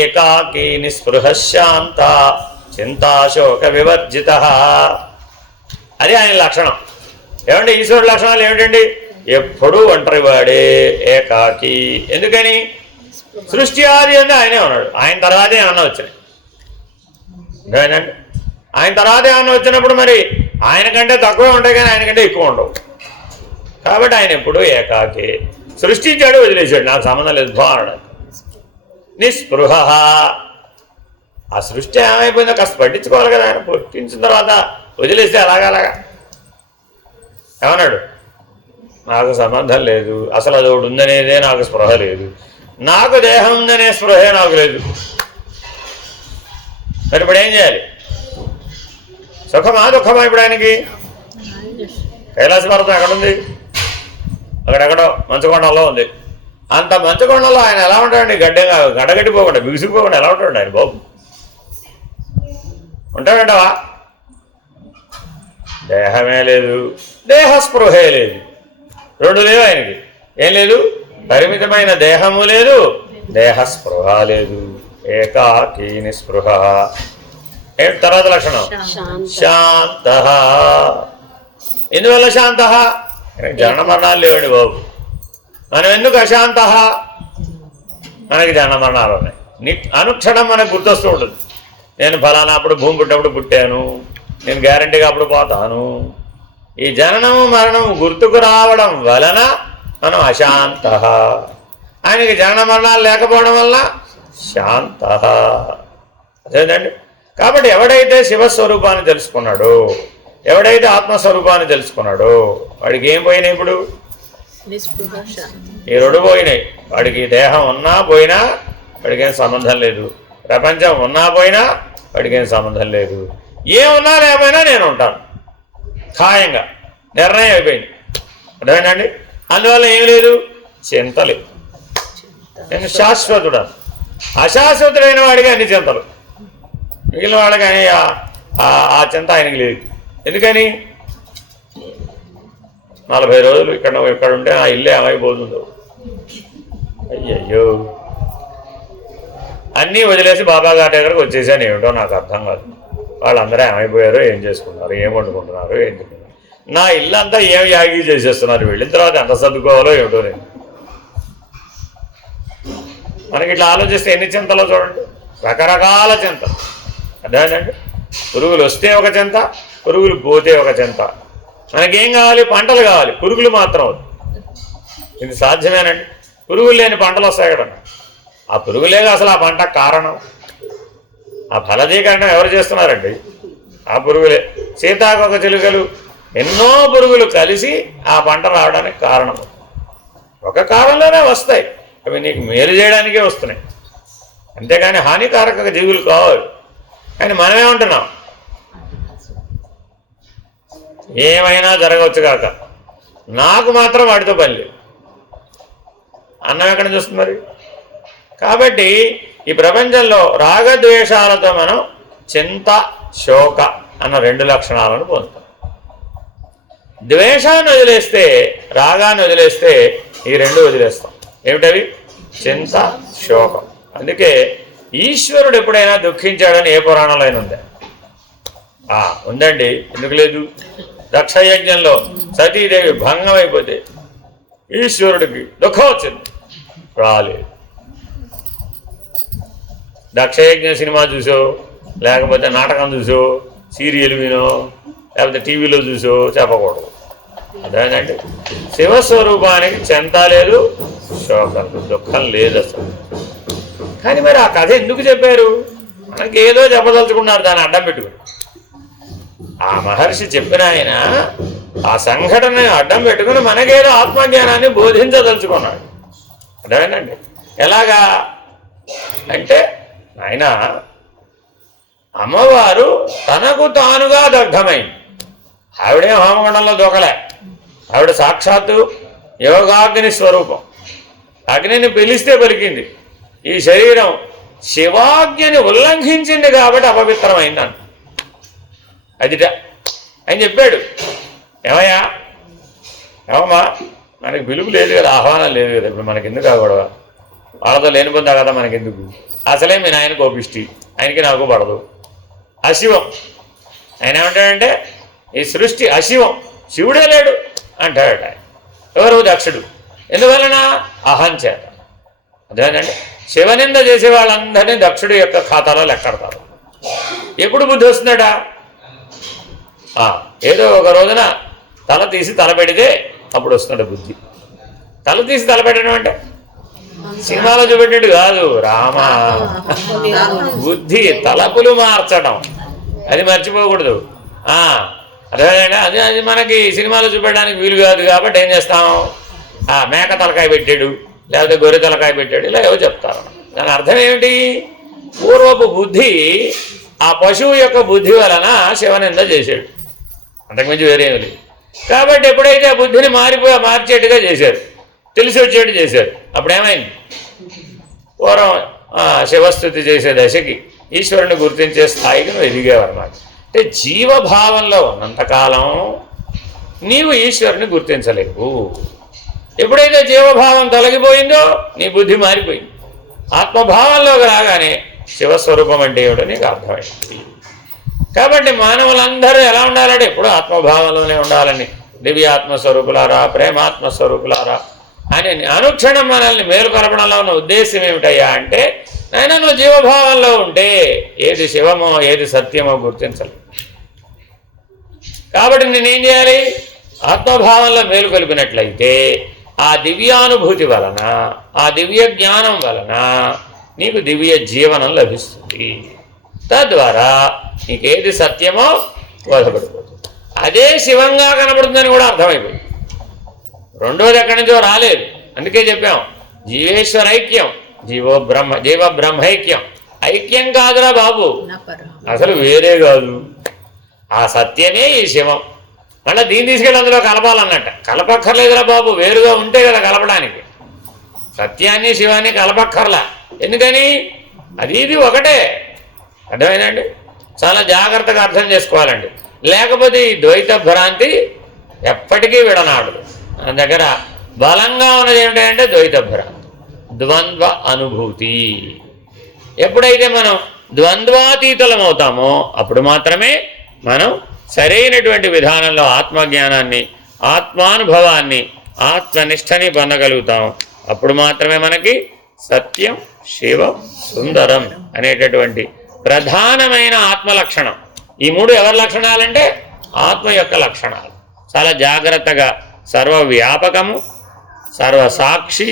ఏకాకీ నిస్పృహశాంత చింతాశోక వివర్జిత, అది ఆయన లక్షణం. ఏమంటే ఈశ్వరుడు లక్షణాలు ఏమిటండి? ఎప్పుడూ ఒంటరివాడే, ఏకాకి. ఎందుకని? సృష్టి ఆది అంటే ఆయనే ఉన్నాడు, ఆయన తర్వాతే ఏమన్నా వచ్చినాయి. అర్థమేనండి? ఆయన తర్వాత ఏమన్నా వచ్చినప్పుడు మరి ఆయన కంటే తక్కువే ఉంటాయి కానీ ఆయన కంటే ఎక్కువ ఉండవు. కాబట్టి ఆయన ఎప్పుడూ ఏకాకి. సృష్టించాడు, వదిలేశాడు, నాకు సంబంధం లేదు భావన. నిస్పృహ. ఆ సృష్టి ఏమైపోయిందో కాస్త పట్టించుకోవాలి కదా. ఆయన పుట్టించిన తర్వాత వదిలేస్తే అలాగా ఏమన్నాడు? నాకు సంబంధం లేదు, అసలు అది ఒకటి ఉందనేదే నాకు స్పృహ లేదు, నాకు దేహం ఉందనే స్పృహే నాకు లేదు. మరి ఇప్పుడు ఏం చేయాలి? సుఖమా దుఃఖమా ఇప్పుడు ఆయనకి? కైలాస పర్వతం ఎక్కడుంది? అక్కడెక్కడో మంచుకొండలో ఉంది. అంత మంచుకొండలో ఆయన ఎలా ఉంటాడండి? గడ్డగట్టిపోకుండా, బిగుసిపోకుండా ఎలా ఉంటాడు ఆయన బాబు? ఉంటాడంటవా? దేహమే లేదు, దేహస్పృహే లేదు. రెండు లేవు ఆయనకి. ఏం లేదు? పరిమితమైన దేహము లేదు, దేహ స్పృహ లేదు. ఏకాకీ నిస్పృహ. ఏంటి తర్వాత లక్షణం? శాంత. ఎందువల్ల శాంత? జనన మరణాలు లేవండి బాబు. మనం ఎందుకు అశాంత? మనకి జనన మరణాలు ఉన్నాయి. అనుక్షణం మనకు గుర్తొస్తూ ఉంటుంది. నేను ఫలానా అప్పుడు భూమి పుట్టినప్పుడు పుట్టాను, నేను గ్యారంటీగా అప్పుడు పోతాను. ఈ జననము మరణము గుర్తుకు రావడం వలన మనం అశాంత. ఆయనకి జనన మరణాలు లేకపోవడం వల్ల శాంత. అదేనండి. కాబట్టి ఎవడైతే శివస్వరూపాన్ని తెలుసుకున్నాడో, ఎవడైతే ఆత్మస్వరూపాన్ని తెలుసుకున్నాడో వాడికి ఏం పోయినాయి? ఇప్పుడు ఈ రెండు పోయినాయి. వాడికి దేహం ఉన్నా పోయినా వాడికి ఏం సంబంధం లేదు, ప్రపంచం ఉన్నా పోయినా వాడికి ఏం సంబంధం లేదు. ఏమున్నా లేకపోయినా నేను ఉంటాను ఖాయంగా, నిర్ణయం అయిపోయింది. అర్థమైందండి. అందువల్ల ఏం లేదు, చింత లేదు. నేను శాశ్వతుడు. అశాశ్వతుడైన వాడికి అన్ని చింతలు, మిగిలిన వాళ్ళకి ఆ చింత ఆయనకి లేదు. ఎందుకని? 40 రోజులు ఇక్కడ ఉంటే ఆ ఇల్లే ఏమైపోతుందో. అయ్యయ్యో, అన్నీ వదిలేసి బాబా గారి దగ్గరకు వచ్చేసాను. ఏమిటో నాకు అర్థం కాదు. వాళ్ళందరూ ఏమైపోయారో, ఏం చేసుకున్నారు, ఏం వండుకుంటున్నారు, ఏం తింటున్నారు. నా ఇల్లంతా ఏం యాగి చేసేస్తున్నారు. వెళ్ళిన తర్వాత ఎంత సర్దుకోవాలో ఏమిటో. నేను మనకి ఇట్లా ఆలోచిస్తే ఎన్ని చింతలో చూడండి, రకరకాల చింతలు. అర్థమైందండి. పురుగులు వస్తే ఒక చింత, పురుగులు పోతే ఒక చింత. మనకేం కావాలి? పంటలు కావాలి, పురుగులు మాత్రం వద్దు. ఇది సాధ్యమేనండి. పురుగులు లేని పంటలు వస్తాయి కదా. ఆ పురుగులేగా అసలు ఆ పంట కారణం. ఆ ఫలదీకరణం ఎవరు చేస్తున్నారండి? ఆ పురుగులే. సీతాకొక చిలుకలు, ఎన్నో పురుగులు కలిసి ఆ పంట రావడానికి కారణం. ఒక కాలంలోనే వస్తాయి, అవి నీకు మేలు చేయడానికే వస్తున్నాయి, అంతేగాని హానికారక జీవులు కావాలి. కానీ మనమేమంటున్నాం? ఏమైనా జరగవచ్చు కాక నాకు మాత్రం వాటితో పని లేదు. అన్నం ఎక్కడ చూస్తుంది మరి? కాబట్టి ఈ ప్రపంచంలో రాగద్వేషాలతో మనం చింత, శోక అన్న 2 లక్షణాలను పొందుతాం. ద్వేషాన్ని వదిలేస్తే, రాగాన్ని వదిలేస్తే ఈ 2 వదిలేస్తాం. ఏమిటవి? చింత, శోకం. అందుకే ఈశ్వరుడు ఎప్పుడైనా దుఃఖించాడని ఏ పురాణంలో అయినా ఉందా? ఉందండి. ఎందుకు లేదు? దక్షయజ్ఞంలో సతీదేవి భంగం అయిపోతే ఈశ్వరుడికి దుఃఖం వచ్చింది, రాలేదు. దక్షయజ్ఞ సినిమా చూసో, లేకపోతే నాటకం చూసో, సీరియల్ వినో, లేకపోతే టీవీలో చూసో చెప్పకూడదు. అదేనండి. శివస్వరూపానికి చింత లేదు, శోకం, దుఃఖం లేదు అసలు. కానీ మరి ఆ కథ ఎందుకు చెప్పారు? మనకి ఏదో చెప్పదలుచుకున్నారు, దాన్ని అడ్డం పెట్టుకుని. ఆ మహర్షి చెప్పిన ఆయన ఆ సంఘటన అడ్డం పెట్టుకుని మనకేదో ఆత్మజ్ఞానాన్ని బోధించదలుచుకున్నాడు. అదేనండి. ఎలాగా అంటే, ఆయన అమ్మవారు తనకు తానుగా దగ్ధమైంది. ఆవిడేం హోమగుండంలో దూకలే. ఆవిడ సాక్షాత్తు యోగాగ్ని స్వరూపం. అగ్నిని పిలిస్తే పలికింది. ఈ శరీరం శివాజ్ఞని ఉల్లంఘించింది కాబట్టి అపవిత్రమైందని అదిట అని చెప్పాడు. ఏమయ్యా, ఏమమ్మా, మనకి పిలుపు లేదు కదా, ఆహ్వానం లేదు కదా, ఇప్పుడు మనకెందుకు గొడవ? వాళ్ళతో లేని పొందా కదా మనకెందుకు? అసలే మీ నాయన కోపిష్టి, ఆయనకి నాకు పడదు. అశివం. ఆయన ఏమంటాడంటే, ఈ సృష్టి అశివం, శివుడే లేడు అంటాడట. ఎవరు? దక్షుడు. ఎందువలన? అహంచేత. అదేనండి. శివనింద చేసే వాళ్ళందరినీ దక్షుడు యొక్క ఖాతాలో లెక్కడతారు. ఎప్పుడు బుద్ధి వస్తుందట? ఏదో ఒక రోజున తల తీసి తలపెడితే అప్పుడు వస్తుందట బుద్ధి. తల తీసి తలపెట్టడం అంటే సినిమాలో చూపెట్టినట్టు కాదు, రామా. బుద్ధి తలపులు మార్చడం, అది మర్చిపోకూడదు. అదేనా? అది మనకి సినిమాలో చూపెట్టడానికి వీలు కాదు కాబట్టి ఏం చేస్తాం? మేక తలకాయ పెట్టాడు, లేకపోతే గొర్రె తలకాయ పెట్టాడు, ఇలా ఏవో చెప్తారు. దాని అర్థం ఏమిటి? పూర్వపు బుద్ధి ఆ పశువు యొక్క బుద్ధి వలన శివనింద చేశాడు, అంతకుమించి వేరేమి లేదు. కాబట్టి ఎప్పుడైతే ఆ బుద్ధిని మార్చేట్టుగా చేశారు, తెలిసి వచ్చేట్టు చేశారు, అప్పుడేమైంది? పూర్వం శివస్థుతి చేసే దశకి ఈశ్వరుని గుర్తించే స్థాయికి నువ్వు ఎదిగేవన్నమాట. అంటే జీవభావంలో ఉన్నంతకాలం నీవు ఈశ్వరుని గుర్తించలేవు. ఎప్పుడైతే జీవభావం తొలగిపోయిందో నీ బుద్ధి మారిపోయింది. ఆత్మభావంలోకి రాగానే శివస్వరూపం అంటే ఏమిటో నీకు అర్థమైంది. కాబట్టి మానవులందరూ ఎలా ఉండాలంటే ఎప్పుడు ఆత్మభావంలోనే ఉండాలని, దివ్యాత్మస్వరూపులారా, ప్రేమాత్మస్వరూపులారా అని అనుక్షణం మనల్ని మేలుకొలపడంలో ఉన్న ఉద్దేశం ఏమిటయ్యా అంటే, నాయన నువ్వు జీవభావంలో ఉంటే ఏది శివమో ఏది సత్యమో గుర్తించలేదు. కాబట్టి నేనేం చేయాలి? ఆత్మభావంలో మేలుకొలిపినట్లయితే ఆ దివ్యానుభూతి వలన, ఆ దివ్య జ్ఞానం వలన నీకు దివ్య జీవనం లభిస్తుంది. తద్వారా నీకేది సత్యమో బోధపడిపోతుంది. అదే శివంగా కనబడుతుందని కూడా అర్థమైపోయింది. రెండోది ఎక్కడి నుంచో రాలేదు. అందుకే చెప్పాం జీవేశ్వర ఐక్యం, జీవ బ్రహ్మైక్యం. ఐక్యం కాదురా బాబు, అసలు వేరే కాదు. ఆ సత్యమే ఈ శివం. మళ్ళీ దీన్ని తీసుకెళ్ళి అందులో కలపాలన్నట్ట. కలపక్కర్లేదురా బాబు, వేరుగా ఉంటే కదా కలపడానికి. సత్యాన్ని శివాన్ని కలపక్కర్లా. ఎందుకని? అది ఇది ఒకటే. అర్థమైందండి? చాలా జాగ్రత్తగా అర్థం చేసుకోవాలండి. లేకపోతే ఈ ద్వైత భ్రాంతి ఎప్పటికీ విడనాడదు. మన దగ్గర బలంగా ఉన్నది ఏమిటంటే ద్వైత భ్రాంతి, ద్వంద్వ అనుభూతి. ఎప్పుడైతే మనం ద్వంద్వాతీతులం అవుతామో అప్పుడు మాత్రమే మనం సరైనటువంటి విధానంలో ఆత్మజ్ఞానాన్ని, ఆత్మానుభవాన్ని, ఆత్మనిష్టని పొందగలుగుతాం. అప్పుడు మాత్రమే మనకి సత్యం, శివం, సుందరం అనేటటువంటి ప్రధానమైన ఆత్మ లక్షణం. ఈ మూడు ఎవరి లక్షణాలంటే ఆత్మ యొక్క లక్షణాలు. చాలా జాగ్రత్తగా సర్వవ్యాపకము, సర్వసాక్షి,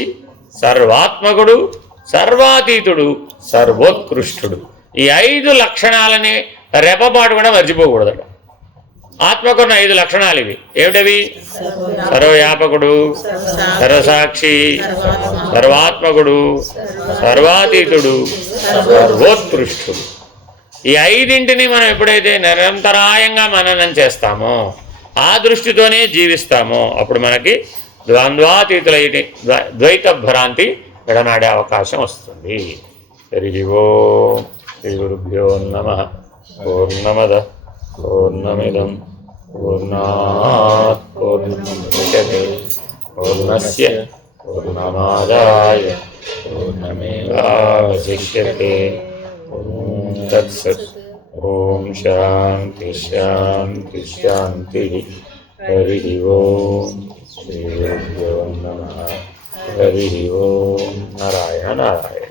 సర్వాత్మకుడు, సర్వాతీతుడు, సర్వోత్కృష్టుడు. ఈ 5 లక్షణాలని రెపపాటు కూడా మర్చిపోకూడదట. ఆత్మకున్న 5 లక్షణాలు ఇవి. ఏమిటవి? సర్వవ్యాపకుడు, సర్వసాక్షి, సర్వాత్మకుడు, సర్వాతీతుడు, సర్వోత్కృష్టుడు. ఈ 5ంటిని మనం ఎప్పుడైతే నిరంతరాయంగా మననం చేస్తామో, ఆ దృష్టితోనే జీవిస్తామో అప్పుడు మనకి ద్వంద్వాతీతులైన ద్వైత భ్రాంతి విడనాడే అవకాశం వస్తుంది. హరి ఓం శ్రీ గురుభ్యో నమః. పూర్ణమద పూర్ణమిదం పూర్ణాత్ పూర్ణముదచ్యతే పూర్ణస్య పూర్ణమాదాయ పూర్ణమేవావశిష్యతే. ఓం తత్సత్. ఓం శాంతి శాంతి శాంతి. హరి ఓం శ్రీ గురుభ్యో నమః. హరి ఓం. నారాయణ నారాయణ.